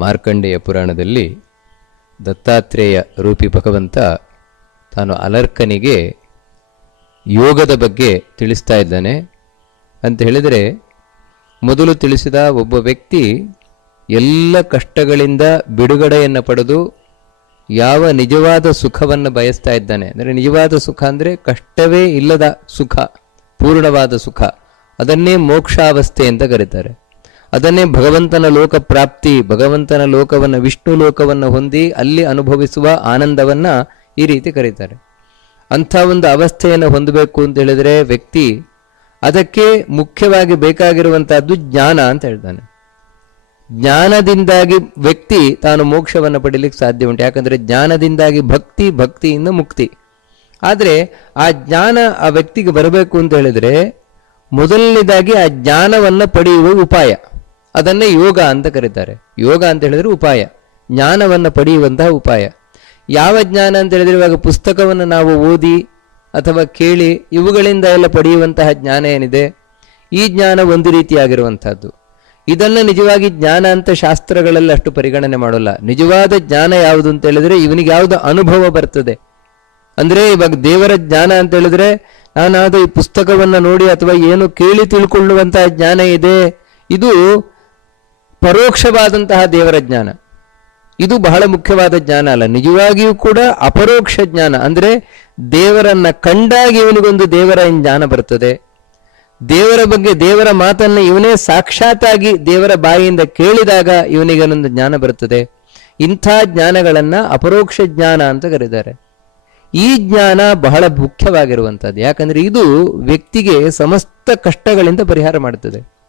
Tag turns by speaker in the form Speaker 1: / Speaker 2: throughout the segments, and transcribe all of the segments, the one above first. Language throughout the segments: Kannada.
Speaker 1: ಮಾರ್ಕಂಡೇಯ ಪುರಾಣದಲ್ಲಿ ದತ್ತಾತ್ರೇಯ ರೂಪಿ ಭಗವಂತ ತಾನು ಅಲರ್ಕನಿಗೆ ಯೋಗದ ಬಗ್ಗೆ ತಿಳಿಸ್ತಾ ಇದ್ದಾನೆ. ಅಂತ ಹೇಳಿದರೆ ಮೊದಲು ತಿಳಿಸಿದ ಒಬ್ಬ ವ್ಯಕ್ತಿ ಎಲ್ಲ ಕಷ್ಟಗಳಿಂದ ಬಿಡುಗಡೆಯನ್ನು ಪಡೆದು ಯಾವ ನಿಜವಾದ ಸುಖವನ್ನು ಬಯಸ್ತಾ ಇದ್ದಾನೆ. ಅಂದರೆ ನಿಜವಾದ ಸುಖ ಅಂದರೆ ಕಷ್ಟವೇ ಇಲ್ಲದ ಸುಖ, ಪೂರ್ಣವಾದ ಸುಖ. ಅದನ್ನೇ ಮೋಕ್ಷಾವಸ್ಥೆ ಅಂತ ಕರೀತಾರೆ. ಅದನ್ನೇ ಭಗವಂತನ ಲೋಕ ಪ್ರಾಪ್ತಿ, ಭಗವಂತನ ಲೋಕವನ್ನು, ವಿಷ್ಣು ಲೋಕವನ್ನು ಹೊಂದಿ ಅಲ್ಲಿ ಅನುಭವಿಸುವ ಆನಂದವನ್ನ ಈ ರೀತಿ ಕರೀತಾರೆ. ಅಂಥ ಒಂದು ಅವಸ್ಥೆಯನ್ನು ಹೊಂದಬೇಕು ಅಂತ ಹೇಳಿದರೆ ವ್ಯಕ್ತಿ ಅದಕ್ಕೆ ಮುಖ್ಯವಾಗಿ ಬೇಕಾಗಿರುವಂತಹದ್ದು ಜ್ಞಾನ ಅಂತ ಹೇಳ್ತಾನೆ. ಜ್ಞಾನದಿಂದಾಗಿ ವ್ಯಕ್ತಿ ತಾನು ಮೋಕ್ಷವನ್ನು ಪಡೀಲಿಕ್ಕೆ ಸಾಧ್ಯ ಉಂಟು. ಯಾಕಂದರೆ ಜ್ಞಾನದಿಂದಾಗಿ ಭಕ್ತಿ, ಭಕ್ತಿಯಿಂದ ಮುಕ್ತಿ. ಆದರೆ ಆ ಜ್ಞಾನ ಆ ವ್ಯಕ್ತಿಗೆ ಬರಬೇಕು ಅಂತ ಹೇಳಿದ್ರೆ ಮೊದಲನೇದಾಗಿ ಆ ಜ್ಞಾನವನ್ನು ಪಡೆಯುವ ಉಪಾಯ. ಅದನ್ನೇ ಯೋಗ ಅಂತ ಕರೀತಾರೆ. ಯೋಗ ಅಂತ ಹೇಳಿದ್ರೆ ಉಪಾಯ. ಜ್ಞಾನವನ್ನು ಪಡೆಯುವಂತಹ ಉಪಾಯ. ಯಾವ ಜ್ಞಾನ ಅಂತ ಹೇಳಿದ್ರೆ ಇವಾಗ ಪುಸ್ತಕವನ್ನು ನಾವು ಓದಿ ಅಥವಾ ಕೇಳಿ ಇವುಗಳಿಂದ ಎಲ್ಲ ಪಡೆಯುವಂತಹ ಜ್ಞಾನ ಏನಿದೆ? ಈ ಜ್ಞಾನ ಒಂದು ರೀತಿಯಾಗಿರುವಂತಹದ್ದು. ಇದನ್ನು ನಿಜವಾಗಿ ಜ್ಞಾನ ಅಂತ ಶಾಸ್ತ್ರಗಳಲ್ಲಿ ಅಷ್ಟು ಪರಿಗಣನೆ ಮಾಡೋಲ್ಲ. ನಿಜವಾದ ಜ್ಞಾನ ಯಾವುದು ಅಂತ ಹೇಳಿದ್ರೆ ಇವನಿಗೆ ಯಾವುದು ಅನುಭವ ಬರ್ತದೆ? ಅಂದ್ರೆ ಇವಾಗ ದೇವರ ಜ್ಞಾನ ಅಂತ ಹೇಳಿದ್ರೆ ನಾನಾದ ಈ ಪುಸ್ತಕವನ್ನ ನೋಡಿ ಅಥವಾ ಏನು ಕೇಳಿ ತಿಳ್ಕೊಳ್ಳುವಂತಹ ಜ್ಞಾನ ಇದೆ? ಇದು ಪರೋಕ್ಷವಾದಂತಹ ದೇವರ ಜ್ಞಾನ. ಇದು ಬಹಳ ಮುಖ್ಯವಾದ ಜ್ಞಾನ ಅಲ್ಲ. ನಿಜವಾಗಿಯೂ ಕೂಡ ಅಪರೋಕ್ಷ ಜ್ಞಾನ. ಅಂದರೆ ದೇವರನ್ನ ಕಂಡಾಗ ಇವನಿಗೊಂದು ದೇವರ ಜ್ಞಾನ ಬರ್ತದೆ. ದೇವರ ಬಗ್ಗೆ, ದೇವರ ಮಾತನ್ನು ಇವನೇ ಸಾಕ್ಷಾತ್ತಾಗಿ ದೇವರ ಬಾಯಿಯಿಂದ ಕೇಳಿದಾಗ ಇವನಿಗೆ ಒಂದು ಜ್ಞಾನ ಬರುತ್ತದೆ ಇಂಥ ಜ್ಞಾನಗಳನ್ನ ಅಪರೋಕ್ಷ ಜ್ಞಾನ ಅಂತ ಕರೀತಾರೆ. ಈ ಜ್ಞಾನ ಬಹಳ ಮುಖ್ಯವಾಗಿರುವಂಥದ್ದು. ಯಾಕಂದ್ರೆ ಇದು ವ್ಯಕ್ತಿಗೆ ಸಮಸ್ತ ಕಷ್ಟಗಳಿಂದ ಪರಿಹಾರ ಮಾಡುತ್ತದೆ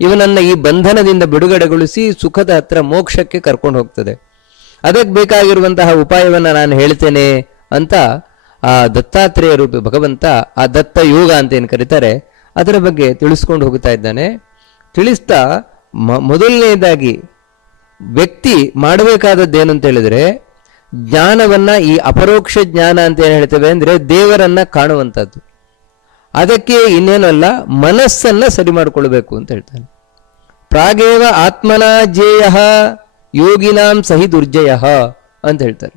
Speaker 1: ಇವನನ್ನ ಈ ಬಂಧನದಿಂದ ಬಿಡುಗಡೆಗೊಳಿಸಿ ಸುಖದ ಹತ್ರ ಮೋಕ್ಷಕ್ಕೆ ಕರ್ಕೊಂಡು ಹೋಗ್ತದೆ. ಅದಕ್ಕೆ ಬೇಕಾಗಿರುವಂತಹ ಉಪಾಯವನ್ನ ನಾನು ಹೇಳ್ತೇನೆ ಅಂತ ಆ ದತ್ತಾತ್ರೇಯ ರೂಪಿ ಭಗವಂತ ಆ ದತ್ತ ಯೋಗ ಅಂತ ಏನು ಕರೀತಾರೆ, ಅದರ ಬಗ್ಗೆ ತಿಳಿಸ್ಕೊಂಡು ಹೋಗ್ತಾ ಇದ್ದಾನೆ. ತಿಳಿಸ್ತಾ ಮೊದಲನೇದಾಗಿ ವ್ಯಕ್ತಿ ಮಾಡಬೇಕಾದದ್ದೇನು ಅಂತ ಹೇಳಿದ್ರೆ, ಜ್ಞಾನವನ್ನ ಈ ಅಪರೋಕ್ಷ ಜ್ಞಾನ ಅಂತ ಏನು ಹೇಳ್ತೇವೆ ಅಂದ್ರೆ ದೇವರನ್ನ ಕಾಣುವಂಥದ್ದು ಅದಕ್ಕೆ ಇನ್ನೇನಲ್ಲ ಮನಸ್ಸನ್ನ ಸರಿ ಮಾಡಿಕೊಳ್ಬೇಕು ಅಂತ ಹೇಳ್ತಾನೆ. ಪ್ರಾಗೇವ ಆತ್ಮನಾ ಜೇಯ ಯೋಗಿನಾಂ ಸಹಿ ದುರ್ಜಯ ಅಂತ ಹೇಳ್ತಾರೆ.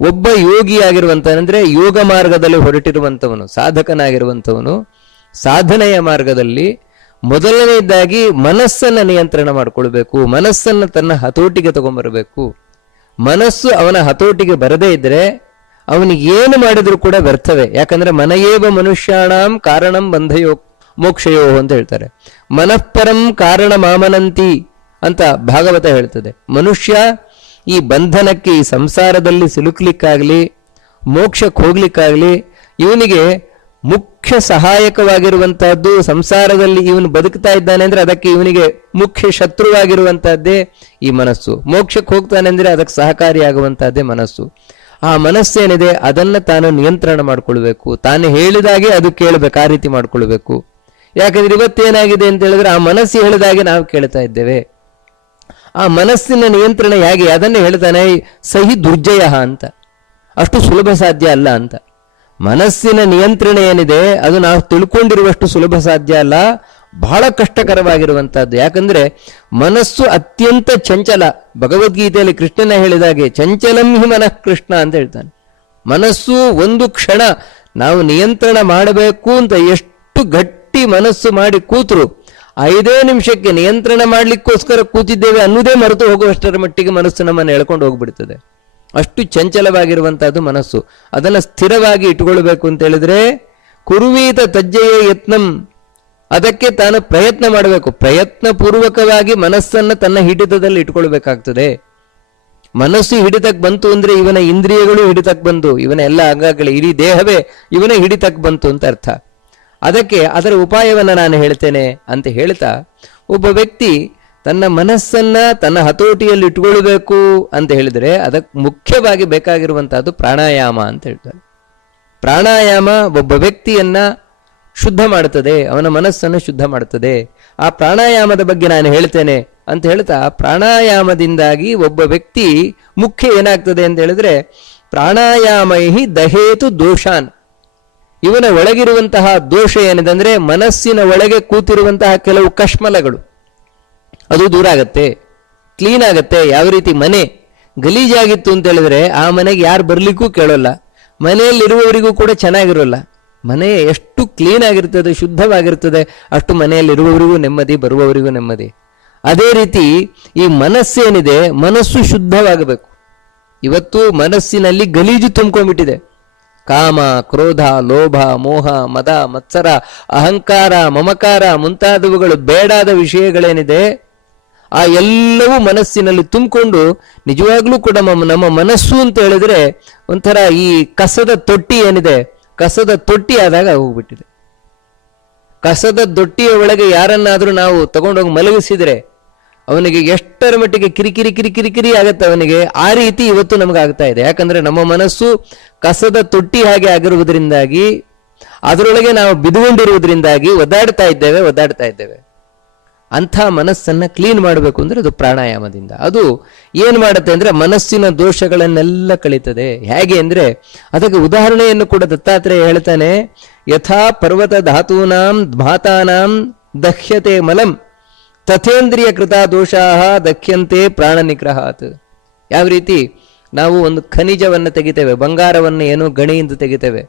Speaker 1: ಒಬ್ಬ ಯೋಗಿಯಾಗಿರುವಂತಂದ್ರೆ ಯೋಗ ಮಾರ್ಗದಲ್ಲಿ ಹೊರಟಿರುವಂತವನು ಸಾಧಕನಾಗಿರುವಂತವನು ಸಾಧನೆಯ ಮಾರ್ಗದಲ್ಲಿ ಮೊದಲನೇದಾಗಿ ಮನಸ್ಸನ್ನ ನಿಯಂತ್ರಣ ಮಾಡಿಕೊಳ್ಬೇಕು, ಮನಸ್ಸನ್ನ ತನ್ನ ಹತೋಟಿಗೆ ತಗೊಂಬರಬೇಕು. ಮನಸ್ಸು ಅವನ ಹತೋಟಿಗೆ ಬರದೇ ಇದ್ರೆ ಅವನಿಗೇನು ಏನು ಮಾಡಿದ್ರು ಕೂಡ ವ್ಯರ್ಥವೇ. ಯಾಕಂದ್ರೆ ಮನಯೇವ ಮನುಷ್ಯಾಣಾಂ ಕಾರಣಂ ಬಂಧಯೋ ಮೋಕ್ಷಯೋ ಅಂತ ಹೇಳ್ತಾರೆ. ಮನಃಪರಂ ಕಾರಣ ಮಾಮನಂತಿ ಅಂತ ಭಾಗವತ ಹೇಳ್ತದೆ. ಮನುಷ್ಯ ಈ ಬಂಧನಕ್ಕೆ, ಈ ಸಂಸಾರದಲ್ಲಿ ಸಿಲುಕ್ಲಿಕ್ಕಾಗ್ಲಿ, ಮೋಕ್ಷಕ್ಕೆ ಹೋಗ್ಲಿಕ್ಕಾಗ್ಲಿ, ಇವನಿಗೆ ಮುಖ್ಯ ಸಹಾಯಕವಾಗಿರುವಂತಹದ್ದು ಸಂಸಾರದಲ್ಲಿ ಇವನು ಬದುಕ್ತಾ ಇದ್ದಾನೆ ಅಂದ್ರೆ ಅದಕ್ಕೆ ಇವನಿಗೆ ಮುಖ್ಯ ಶತ್ರುವಾಗಿರುವಂತಹದ್ದೇ ಈ ಮನಸ್ಸು. ಮೋಕ್ಷಕ್ಕೆ ಹೋಗ್ತಾನೆ ಅಂದ್ರೆ ಅದಕ್ಕೆ ಸಹಕಾರಿಯಾಗುವಂತಹದ್ದೇ ಮನಸ್ಸು. ಆ ಮನಸ್ಸೇನಿದೆ ಅದನ್ನ ತಾನು ನಿಯಂತ್ರಣ ಮಾಡ್ಕೊಳ್ಬೇಕು. ತಾನು ಹೇಳಿದಾಗೆ ಅದು ಕೇಳಬೇಕು, ಆ ರೀತಿ ಮಾಡ್ಕೊಳ್ಬೇಕು. ಯಾಕಂದ್ರೆ ಇವತ್ತೇನಾಗಿದೆ ಅಂತ ಹೇಳಿದ್ರೆ ಆ ಮನಸ್ಸು ಹೇಳಿದಾಗೆ ನಾವು ಕೇಳ್ತಾ ಇದ್ದೇವೆ. ಆ ಮನಸ್ಸಿನ ನಿಯಂತ್ರಣ ಹೇಗೆ? ಅದನ್ನೇ ಹೇಳ್ತಾನೆ, ಸಹಿ ದುರ್ಜಯ ಅಂತ. ಅಷ್ಟು ಸುಲಭ ಸಾಧ್ಯ ಅಲ್ಲ ಅಂತ. ಮನಸ್ಸಿನ ನಿಯಂತ್ರಣ ಏನಿದೆ, ಅದು ನಾವು ತಿಳ್ಕೊಂಡಿರುವಷ್ಟು ಸುಲಭ ಸಾಧ್ಯ ಅಲ್ಲ, ಬಹಳ ಕಷ್ಟಕರವಾಗಿರುವಂತಹದ್ದು. ಯಾಕಂದ್ರೆ ಮನಸ್ಸು ಅತ್ಯಂತ ಚಂಚಲ. ಭಗವದ್ಗೀತೆಯಲ್ಲಿ ಕೃಷ್ಣನ ಹೇಳಿದಾಗೆ, ಚಂಚಲಂ ಹಿ ಮನಃ ಕೃಷ್ಣ ಅಂತ ಹೇಳ್ತಾನೆ. ಮನಸ್ಸು ಒಂದು ಕ್ಷಣ ನಾವು ನಿಯಂತ್ರಣ ಮಾಡಬೇಕು ಅಂತ ಎಷ್ಟು ಗಟ್ಟಿ ಮನಸ್ಸು ಮಾಡಿ ಕೂತರು. ಐದೇ ನಿಮಿಷಕ್ಕೆ ನಿಯಂತ್ರಣ ಮಾಡ್ಲಿಕ್ಕೋಸ್ಕರ ಕೂತಿದ್ದೇವೆ ಅನ್ನೋದೇ ಮರೆತು ಹೋಗುವಷ್ಟರ ಮಟ್ಟಿಗೆ ಮನಸ್ಸು ನಮ್ಮನ್ನು ಎಳ್ಕೊಂಡು ಹೋಗ್ಬಿಡ್ತದೆ. ಅಷ್ಟು ಚಂಚಲವಾಗಿರುವಂತಹದ್ದು ಮನಸ್ಸು. ಅದನ್ನ ಸ್ಥಿರವಾಗಿ ಇಟ್ಟುಕೊಳ್ಬೇಕು ಅಂತ ಹೇಳಿದ್ರೆ, ಕುರುವೀತ ತಜ್ಜೆಯ ಯತ್ನಂ. ಅದಕ್ಕೆ ತಾನು ಪ್ರಯತ್ನ ಮಾಡಬೇಕು. ಪ್ರಯತ್ನ ಪೂರ್ವಕವಾಗಿ ಮನಸ್ಸನ್ನ ತನ್ನ ಹಿಡಿತದಲ್ಲಿ ಇಟ್ಕೊಳ್ಬೇಕಾಗ್ತದೆ ಮನಸ್ಸು ಹಿಡಿತಕ್ಕೆ ಬಂತು ಅಂದ್ರೆ ಇವನ ಇಂದ್ರಿಯಗಳು ಹಿಡಿತಕ್ಕೆ ಬಂತು ಇವನ ಎಲ್ಲ ಅಂಗಗಳು, ಇಡೀ ದೇಹವೇ ಇವನ ಹಿಡಿತಕ್ಕೆ ಬಂತು ಅಂತ ಅರ್ಥ. ಅದಕ್ಕೆ ಅದರ ಉಪಾಯವನ್ನು ನಾನು ಹೇಳ್ತೇನೆ ಅಂತ ಹೇಳ್ತಾ, ಒಬ್ಬ ವ್ಯಕ್ತಿ ತನ್ನ ಮನಸ್ಸನ್ನ ತನ್ನ ಹತೋಟಿಯಲ್ಲಿ ಇಟ್ಕೊಳ್ಬೇಕು ಅಂತ ಹೇಳಿದ್ರೆ ಅದಕ್ಕೆ ಮುಖ್ಯವಾಗಿ ಬೇಕಾಗಿರುವಂತಹದ್ದು ಪ್ರಾಣಾಯಾಮ ಅಂತ ಹೇಳ್ತಾರೆ. ಪ್ರಾಣಾಯಾಮ ಒಬ್ಬ ವ್ಯಕ್ತಿಯನ್ನ ಶುದ್ಧ ಮಾಡುತ್ತದೆ, ಅವನ ಮನಸ್ಸನ್ನು ಶುದ್ಧ ಮಾಡುತ್ತದೆ. ಆ ಪ್ರಾಣಾಯಾಮದ ಬಗ್ಗೆ ನಾನು ಹೇಳ್ತೇನೆ ಅಂತ ಹೇಳ್ತಾ, ಪ್ರಾಣಾಯಾಮದಿಂದಾಗಿ ಒಬ್ಬ ವ್ಯಕ್ತಿ ಮುಖ್ಯ ಏನಾಗ್ತದೆ ಅಂತ ಹೇಳಿದ್ರೆ ಪ್ರಾಣಾಯಾಮೈ ದಹೇತು ದೋಷಾನ್. ಇವನ ಒಳಗಿರುವಂತಹ ದೋಷ ಏನಿದೆ ಅಂದರೆ ಮನಸ್ಸಿನ ಒಳಗೆ ಕೂತಿರುವಂತಹ ಕೆಲವು ಕಶ್ಮಲಗಳು. ಅದು ದೂರ ಆಗತ್ತೆ, ಕ್ಲೀನ್ ಆಗತ್ತೆ, ಯಾವ ರೀತಿ ಮನೆ ಗಲೀಜಾಗಿತ್ತು ಅಂತ ಹೇಳಿದ್ರೆ ಆ ಮನೆಗೆ ಯಾರು ಬರ್ಲಿಕ್ಕೂ ಕೇಳೋಲ್ಲ. ಮನೆಯಲ್ಲಿರುವವರಿಗೂ ಕೂಡ ಚೆನ್ನಾಗಿರೋಲ್ಲ. ಮನೆ ಎಷ್ಟು ಕ್ಲೀನ್ ಆಗಿರ್ತದೆ, ಶುದ್ಧವಾಗಿರ್ತದೆ, ಅಷ್ಟು ಮನೆಯಲ್ಲಿರುವವರಿಗೂ ನೆಮ್ಮದಿ, ಬರುವವರಿಗೂ ನೆಮ್ಮದಿ. ಅದೇ ರೀತಿ ಈ ಮನಸ್ಸೇನಿದೆ, ಮನಸ್ಸು ಶುದ್ಧವಾಗಬೇಕು. ಇವತ್ತು ಮನಸ್ಸಿನಲ್ಲಿ ಗಲೀಜು ತುಂಬ್ಕೊಂಡ್ಬಿಟ್ಟಿದೆ. ಕಾಮ, ಕ್ರೋಧ, ಲೋಭ, ಮೋಹ, ಮದ, ಮತ್ಸರ, ಅಹಂಕಾರ, ಮಮಕಾರ ಮುಂತಾದವುಗಳು ಬೇಡಾದ ವಿಷಯಗಳೇನಿದೆ, ಆ ಎಲ್ಲವೂ ಮನಸ್ಸಿನಲ್ಲಿ ತುಂಬಿಕೊಂಡು ನಿಜವಾಗ್ಲೂ ಕೂಡ ನಮ್ಮ ಮನಸ್ಸು ಅಂತ ಹೇಳಿದ್ರೆ ಒಂಥರ ಈ ಕಸದ ತೊಟ್ಟಿ ಏನಿದೆ, ಕಸದ ತೊಟ್ಟಿ ಆದಾಗ ಹೋಗ್ಬಿಟ್ಟಿದೆ. ಕಸದ ದೊಟ್ಟಿಯ ಒಳಗೆ ಯಾರನ್ನಾದರೂ ನಾವು ತಗೊಂಡೋಗಿ ಮಲಗಿಸಿದ್ರೆ ಅವನಿಗೆ ಎಷ್ಟರ ಮಟ್ಟಿಗೆ ಕಿರಿಕಿರಿ ಕಿರಿಕಿರಿ ಕಿರಿ ಆಗತ್ತೆ ಅವನಿಗೆ, ಆ ರೀತಿ ಇವತ್ತು ನಮಗಾಗ್ತಾ ಇದೆ. ಯಾಕಂದ್ರೆ ನಮ್ಮ ಮನಸ್ಸು ಕಸದ ತೊಟ್ಟಿ ಹಾಗೆ ಆಗಿರುವುದರಿಂದಾಗಿ, ಅದರೊಳಗೆ ನಾವು ಬಿದುಗೊಂಡಿರುವುದರಿಂದಾಗಿ ಒದ್ದಾಡ್ತಾ ಇದ್ದೇವೆ ಒದ್ದಾಡ್ತಾ ಇದ್ದೇವೆ. ಅಂಥ ಮನಸ್ಸನ್ನು ಕ್ಲೀನ್ ಮಾಡಬೇಕು ಅಂದರೆ ಅದು ಪ್ರಾಣಾಯಾಮದಿಂದ. ಅದು ಏನು ಮಾಡುತ್ತೆ ಅಂದರೆ ಮನಸ್ಸಿನ ದೋಷಗಳನ್ನೆಲ್ಲ ಕಳೀತದೆ. ಹೇಗೆ ಅಂದರೆ, ಅದಕ್ಕೆ ಉದಾಹರಣೆಯನ್ನು ಕೂಡ ದತ್ತಾತ್ರೇಯ ಹೇಳ್ತಾನೆ, ಯಥಾ ಪರ್ವತ ಧಾತೂನಾಂ ಧಾತಾನಾಂ ದಹ್ಯತೆ ಮಲಂ. ತಥೇಂದ್ರಿಯ ಕೃತ ದೋಷಾ ದಖ್ಯಂತೆ ಪ್ರಾಣ ನಿಗ್ರಹಾತ್. ಯಾವ ರೀತಿ? ನಾವು ಒಂದು ಖನಿಜವನ್ನು ತೆಗಿತೇವೆ, ಬಂಗಾರವನ್ನು ಏನೋ ಗಣಿಯಿಂದ ತೆಗಿತೇವೆ.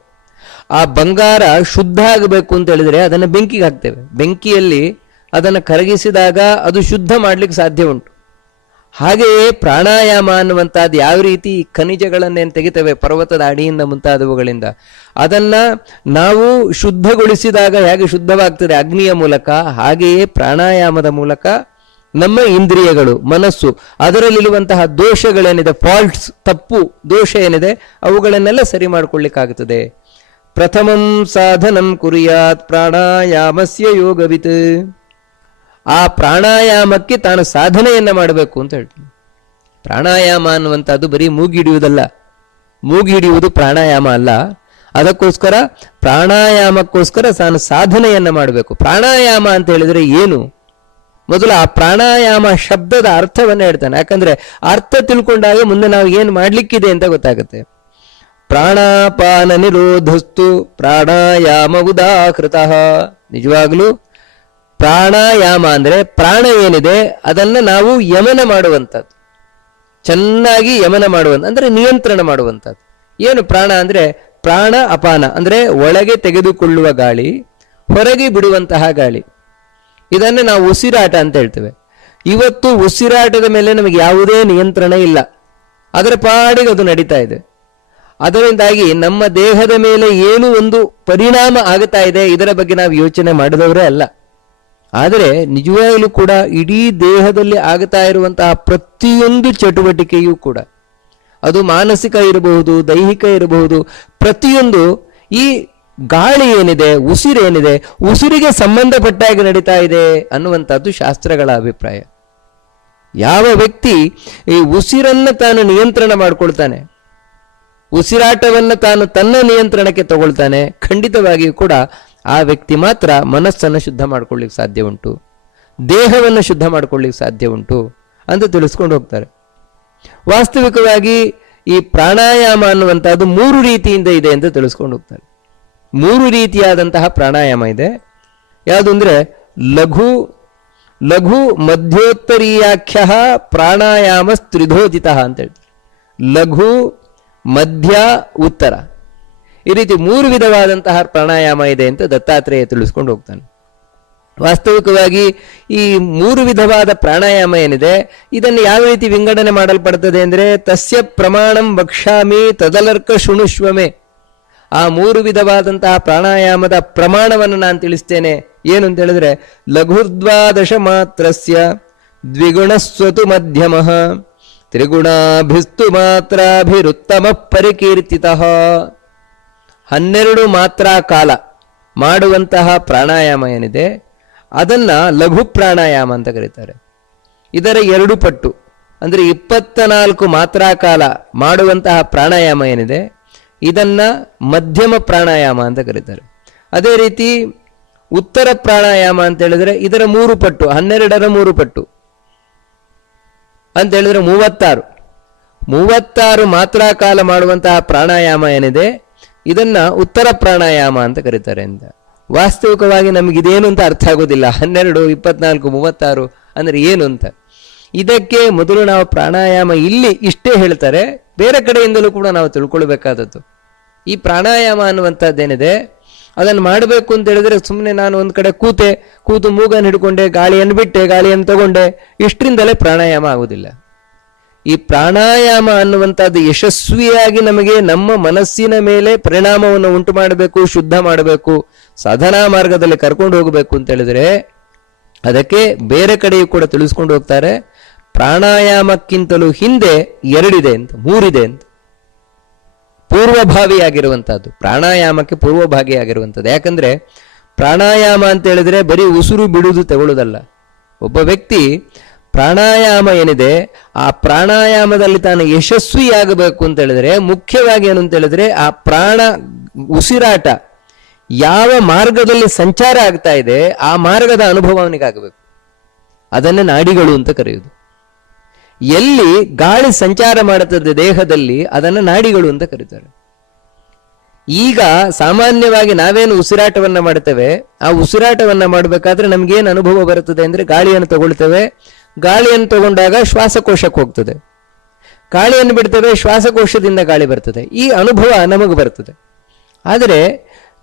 Speaker 1: ಆ ಬಂಗಾರ ಶುದ್ಧ ಆಗಬೇಕು ಅಂತ ಹೇಳಿದ್ರೆ ಅದನ್ನು ಬೆಂಕಿಗೆ ಹಾಕ್ತೇವೆ. ಬೆಂಕಿಯಲ್ಲಿ ಅದನ್ನು ಕರಗಿಸಿದಾಗ ಅದು ಶುದ್ಧ ಮಾಡ್ಲಿಕ್ಕೆ ಸಾಧ್ಯ ಉಂಟು. ಹಾಗೆಯೇ ಪ್ರಾಣಾಯಾಮ ಅನ್ನುವಂಥದ್ದು ಯಾವ ರೀತಿ ಖನಿಜಗಳನ್ನೇನು ತೆಗಿತೇವೆ? ಪರ್ವತದ ಅಡಿಯಿಂದ ಮುಂತಾದವುಗಳಿಂದ. ಅದನ್ನ ನಾವು ಶುದ್ಧಗೊಳಿಸಿದಾಗ ಹೇಗೆ ಶುದ್ಧವಾಗ್ತದೆ? ಅಗ್ನಿಯ ಮೂಲಕ, ಹಾಗೆಯೇ ಪ್ರಾಣಾಯಾಮದ ಮೂಲಕ ನಮ್ಮ ಇಂದ್ರಿಯಗಳು, ಮನಸ್ಸು, ಅದರಲ್ಲಿರುವಂತಹ ದೋಷಗಳೇನಿದೆ? ಫಾಲ್ಟ್ಸ್ ತಪ್ಪು ದೋಷ ಏನಿದೆ? ಅವುಗಳನ್ನೆಲ್ಲ ಸರಿ ಮಾಡಿಕೊಳ್ಳಿಕ್ಕಾಗುತ್ತದೆ. ಪ್ರಥಮಂ ಸಾಧನಂ ಕುರಿಯಾತ್ ಪ್ರಾಣಾಯಾಮಸ್ಯ ಯೋಗವಿತ್. ಆ ಪ್ರಾಣಾಯಾಮಕ್ಕೆ ತಾನು ಸಾಧನೆಯನ್ನ ಮಾಡಬೇಕು ಅಂತ ಹೇಳ್ತೀನಿ. ಪ್ರಾಣಾಯಾಮ ಅನ್ನುವಂಥದ್ದು ಬರೀ ಮೂಗಿ ಹಿಡಿಯುವುದಲ್ಲ. ಮೂಗಿ ಹಿಡಿಯುವುದು ಪ್ರಾಣಾಯಾಮ ಅಲ್ಲ. ಅದಕ್ಕೋಸ್ಕರ ಪ್ರಾಣಾಯಾಮಕ್ಕೋಸ್ಕರ ತಾನು ಸಾಧನೆಯನ್ನ ಮಾಡಬೇಕು. ಪ್ರಾಣಾಯಾಮ ಅಂತ ಹೇಳಿದ್ರೆ ಏನು? ಮೊದಲು ಆ ಪ್ರಾಣಾಯಾಮ ಶಬ್ದದ ಅರ್ಥವನ್ನ ಹೇಳ್ತಾನೆ. ಯಾಕಂದ್ರೆ ಅರ್ಥ ತಿಳ್ಕೊಂಡಾಗ ಮುಂದೆ ನಾವು ಏನು ಮಾಡ್ಲಿಕ್ಕಿದೆ ಅಂತ ಗೊತ್ತಾಗುತ್ತೆ. ಪ್ರಾಣಾಪಾನ ನಿರೋಧಸ್ತು ಪ್ರಾಣಾಯಾಮ ಉದಾಹೃತ ನಿಜವಾಗ್ಲೂ ಪ್ರಾಣಾಯಾಮ ಅಂದ್ರೆ ಪ್ರಾಣ ಏನಿದೆ ಅದನ್ನ ನಾವು ಯಮನ ಮಾಡುವಂಥದ್ದು. ಚೆನ್ನಾಗಿ ಯಮನ ಮಾಡುವಂಥ ಅಂದ್ರೆ ನಿಯಂತ್ರಣ ಮಾಡುವಂಥದ್ದು. ಏನು ಪ್ರಾಣ ಅಂದ್ರೆ ಪ್ರಾಣ ಅಪಾನ, ಅಂದ್ರೆ ಒಳಗೆ ತೆಗೆದುಕೊಳ್ಳುವ ಗಾಳಿ, ಹೊರಗೆ ಬಿಡುವಂತಹ ಗಾಳಿ. ಇದನ್ನು ನಾವು ಉಸಿರಾಟ ಅಂತ ಹೇಳ್ತೇವೆ. ಇವತ್ತು ಉಸಿರಾಟದ ಮೇಲೆ ನಮಗೆ ಯಾವುದೇ ನಿಯಂತ್ರಣ ಇಲ್ಲ. ಅದರ ಪಾಡಿಗೆ ಅದು ನಡೀತಾ ಇದೆ. ಅದರಿಂದಾಗಿ ನಮ್ಮ ದೇಹದ ಮೇಲೆ ಏನು ಒಂದು ಪರಿಣಾಮ ಆಗುತ್ತಾ ಇದೆ, ಇದರ ಬಗ್ಗೆ ನಾವು ಯೋಚನೆ ಮಾಡಿದವರೇ ಅಲ್ಲ. ಆದರೆ ನಿಜವಾಗಲೂ ಕೂಡ ಇಡೀ ದೇಹದಲ್ಲಿ ಆಗ್ತಾ ಇರುವಂತಹ ಪ್ರತಿಯೊಂದು ಚಟುವಟಿಕೆಯೂ ಕೂಡ, ಅದು ಮಾನಸಿಕ ಇರಬಹುದು, ದೈಹಿಕ ಇರಬಹುದು, ಪ್ರತಿಯೊಂದು ಈ ಗಾಳಿ ಏನಿದೆ ಉಸಿರೇನಿದೆ ಉಸಿರಿಗೆ ಸಂಬಂಧಪಟ್ಟಾಗಿ ನಡೀತಾ ಇದೆ ಅನ್ನುವಂಥದ್ದು ಶಾಸ್ತ್ರಗಳ ಅಭಿಪ್ರಾಯ. ಯಾವ ವ್ಯಕ್ತಿ ಈ ಉಸಿರನ್ನು ತಾನು ನಿಯಂತ್ರಣ ಮಾಡ್ಕೊಳ್ತಾನೆ, ಉಸಿರಾಟವನ್ನು ತಾನು ತನ್ನ ನಿಯಂತ್ರಣಕ್ಕೆ ತಗೊಳ್ತಾನೆ, ಖಂಡಿತವಾಗಿಯೂ ಕೂಡ ಆ ವ್ಯಕ್ತಿ ಮಾತ್ರ ಮನಸ್ಸನ್ನು ಶುದ್ಧ ಮಾಡ್ಕೊಳ್ಳಿಕ್ಕೆ ಸಾಧ್ಯ ಉಂಟು, ದೇಹವನ್ನು ಶುದ್ಧ ಮಾಡ್ಕೊಳ್ಳಿಕ್ಕೆ ಸಾಧ್ಯ ಉಂಟು ಅಂತ ತಿಳಿಸ್ಕೊಂಡು ಹೋಗ್ತಾರೆ. ವಾಸ್ತವಿಕವಾಗಿ ಈ ಪ್ರಾಣಾಯಾಮ ಅನ್ನುವಂಥದ್ದು ಮೂರು ರೀತಿಯಿಂದ ಇದೆ ಅಂತ ತಿಳಿಸ್ಕೊಂಡು ಹೋಗ್ತಾರೆ. ಮೂರು ರೀತಿಯಾದಂತಹ ಪ್ರಾಣಾಯಾಮ ಇದೆ. ಯಾವುದು ಅಂದ್ರೆ ಲಘು ಲಘು ಮಧ್ಯೋತ್ತರೀಯಾಖ್ಯ ಪ್ರಾಣಾಯಾಮ ತ್ರಿಧೋದಿತ ಅಂತ ಹೇಳ್ತಾರೆ. ಲಘು, ಮಧ್ಯ, ಉತ್ತರ. ಈ ರೀತಿ ಮೂರು ವಿಧವಾದಂತಹ ಪ್ರಾಣಾಯಾಮ ಇದೆ ಅಂತ ದತ್ತಾತ್ರೇಯ ತಿಳಿಸ್ಕೊಂಡು ಹೋಗ್ತಾನೆ. ವಾಸ್ತವಿಕವಾಗಿ ಈ ಮೂರು ವಿಧವಾದ ಪ್ರಾಣಾಯಾಮ ಏನಿದೆ, ಇದನ್ನು ಯಾವ ರೀತಿ ವಿಂಗಡಣೆ ಮಾಡಲ್ಪಡ್ತದೆ ಅಂದರೆ, ತಸ್ಯ ಪ್ರಮಾಣಂ ವಕ್ಷಾಮಿ ತದಲರ್ಕ ಶುಣುಶ್ವಮೆ. ಆ ಮೂರು ವಿಧವಾದಂತಹ ಪ್ರಾಣಾಯಾಮದ ಪ್ರಮಾಣವನ್ನು ನಾನು ತಿಳಿಸ್ತೇನೆ. ಏನು ಅಂತ ಹೇಳಿದ್ರೆ, ಲಘುರ್ದ್ವಾದಶ ಮಾತ್ರಸ್ಯ ದ್ವಿಗುಣಸ್ವತು ಮಧ್ಯಮ ತ್ರಿಗುಣಾಭಿಸ್ತು ಮಾತ್ರಾಭಿರುತ್ತಮ ಪರಿಕೀರ್ತಿತ. ಹನ್ನೆರಡು ಮಾತ್ರ ಕಾಲ ಮಾಡುವಂತಹ ಪ್ರಾಣಾಯಾಮ ಏನಿದೆ, ಅದನ್ನ ಲಘು ಪ್ರಾಣಾಯಾಮ ಅಂತ ಕರೀತಾರೆ. ಇದರ ಎರಡು ಪಟ್ಟು, ಅಂದ್ರೆ ಇಪ್ಪತ್ತ ನಾಲ್ಕು ಮಾತ್ರ ಕಾಲ ಮಾಡುವಂತಹ ಪ್ರಾಣಾಯಾಮ ಏನಿದೆ, ಇದನ್ನ ಮಧ್ಯಮ ಪ್ರಾಣಾಯಾಮ ಅಂತ ಕರೀತಾರೆ. ಅದೇ ರೀತಿ ಉತ್ತರ ಪ್ರಾಣಾಯಾಮ ಅಂತ ಹೇಳಿದ್ರೆ ಇದರ ಮೂರು ಪಟ್ಟು, ಹನ್ನೆರಡರ ಮೂರು ಪಟ್ಟು. ಅಂತ ಹೇಳಿದ್ರೆ ಮೂವತ್ತಾರು. ಮೂವತ್ತಾರು ಮಾತ್ರ ಕಾಲ ಮಾಡುವಂತಹ ಪ್ರಾಣಾಯಾಮ ಏನಿದೆ ಇದನ್ನ ಉತ್ತರ ಪ್ರಾಣಾಯಾಮ ಅಂತ ಕರೀತಾರೆ ಅಂತ. ವಾಸ್ತವಿಕವಾಗಿ ನಮ್ಗೆ ಇದೇನು ಅಂತ ಅರ್ಥ ಆಗೋದಿಲ್ಲ. ಹನ್ನೆರಡು, ಇಪ್ಪತ್ನಾಲ್ಕು, ಮೂವತ್ತಾರು ಅಂದ್ರೆ ಏನು ಅಂತ. ಇದಕ್ಕೆ ಮೊದಲು ನಾವು ಪ್ರಾಣಾಯಾಮ ಇಲ್ಲಿ ಇಷ್ಟೇ ಹೇಳ್ತಾರೆ. ಬೇರೆ ಕಡೆಯಿಂದಲೂ ಕೂಡ ನಾವು ತಿಳ್ಕೊಳ್ಬೇಕಾದದ್ದು. ಈ ಪ್ರಾಣಾಯಾಮ ಅನ್ನುವಂಥದ್ದೇನಿದೆ, ಅದನ್ನು ಮಾಡಬೇಕು ಅಂತ ಹೇಳಿದ್ರೆ ಸುಮ್ಮನೆ ನಾನು ಒಂದು ಕಡೆ ಕೂತೆ, ಕೂತು ಮೂಗನ್ನು ಹಿಡ್ಕೊಂಡೆ, ಗಾಳಿಯನ್ನು ಬಿಟ್ಟೆ, ಗಾಳಿಯನ್ನು ತಗೊಂಡೆ, ಇಷ್ಟರಿಂದಲೇ ಪ್ರಾಣಾಯಾಮ ಆಗುವುದಿಲ್ಲ ಈ ಪ್ರಾಣಾಯಾಮ ಅನ್ನುವಂಥದ್ದು ಯಶಸ್ವಿಯಾಗಿ ನಮಗೆ ನಮ್ಮ ಮನಸ್ಸಿನ ಮೇಲೆ ಪರಿಣಾಮವನ್ನು ಉಂಟು ಮಾಡಬೇಕು ಶುದ್ಧ ಮಾಡಬೇಕು, ಸಾಧನಾ ಮಾರ್ಗದಲ್ಲಿ ಕರ್ಕೊಂಡು ಹೋಗಬೇಕು ಅಂತ ಹೇಳಿದ್ರೆ ಅದಕ್ಕೆ ಬೇರೆ ಕಡೆಯೂ ಕೂಡ ತಿಳಿಸ್ಕೊಂಡು ಹೋಗ್ತಾರೆ. ಪ್ರಾಣಾಯಾಮಕ್ಕಿಂತಲೂ ಹಿಂದೆ ಎರಡಿದೆ ಅಂತ, ಮೂರಿದೆ ಅಂತ. ಪೂರ್ವಭಾವಿಯಾಗಿರುವಂತಹದ್ದು ಪ್ರಾಣಾಯಾಮಕ್ಕೆ ಪೂರ್ವಭಾಗಿಯಾಗಿರುವಂಥದ್ದು. ಯಾಕಂದ್ರೆ ಪ್ರಾಣಾಯಾಮ ಅಂತ ಹೇಳಿದ್ರೆ ಬರೀ ಉಸಿರು ಬಿಡುವುದು ತಗೊಳ್ಳೋದಲ್ಲ ಒಬ್ಬ ವ್ಯಕ್ತಿ ಪ್ರಾಣಾಯಾಮ ಏನಿದೆ, ಆ ಪ್ರಾಣಾಯಾಮದಲ್ಲಿ ತಾನು ಯಶಸ್ವಿಯಾಗಬೇಕು ಅಂತ ಹೇಳಿದ್ರೆ, ಮುಖ್ಯವಾಗಿ ಏನು ಅಂತ ಹೇಳಿದ್ರೆ, ಆ ಪ್ರಾಣ ಉಸಿರಾಟ ಯಾವ ಮಾರ್ಗದಲ್ಲಿ ಸಂಚಾರ ಆಗ್ತಾ ಇದೆ, ಆ ಮಾರ್ಗದ ಅನುಭವ ಅವನಿಗಾಗಬೇಕು ಅದನ್ನೇ ನಾಡಿಗಳು ಅಂತ ಕರೆಯುವುದು ಎಲ್ಲಿ ಗಾಳಿ ಸಂಚಾರ ಮಾಡುತ್ತದೆ ದೇಹದಲ್ಲಿ, ಅದನ್ನು ನಾಡಿಗಳು ಅಂತ ಕರೀತಾರೆ. ಈಗ ಸಾಮಾನ್ಯವಾಗಿ ನಾವೇನು ಉಸಿರಾಟವನ್ನ ಮಾಡ್ತೇವೆ, ಆ ಉಸಿರಾಟವನ್ನ ಮಾಡಬೇಕಾದ್ರೆ ನಮ್ಗೇನು ಅನುಭವ ಬರುತ್ತದೆ ಅಂದ್ರೆ ಗಾಳಿಯನ್ನು ತಗೊಳ್ತೇವೆ. ಗಾಳಿಯನ್ನು ತಗೊಂಡಾಗ ಶ್ವಾಸಕೋಶಕ್ಕೆ ಹೋಗ್ತದೆ. ಗಾಳಿಯನ್ನು ಬಿಡ್ತೇವೆ, ಶ್ವಾಸಕೋಶದಿಂದ ಗಾಳಿ ಬರ್ತದೆ. ಈ ಅನುಭವ ನಮಗೆ ಬರ್ತದೆ. ಆದರೆ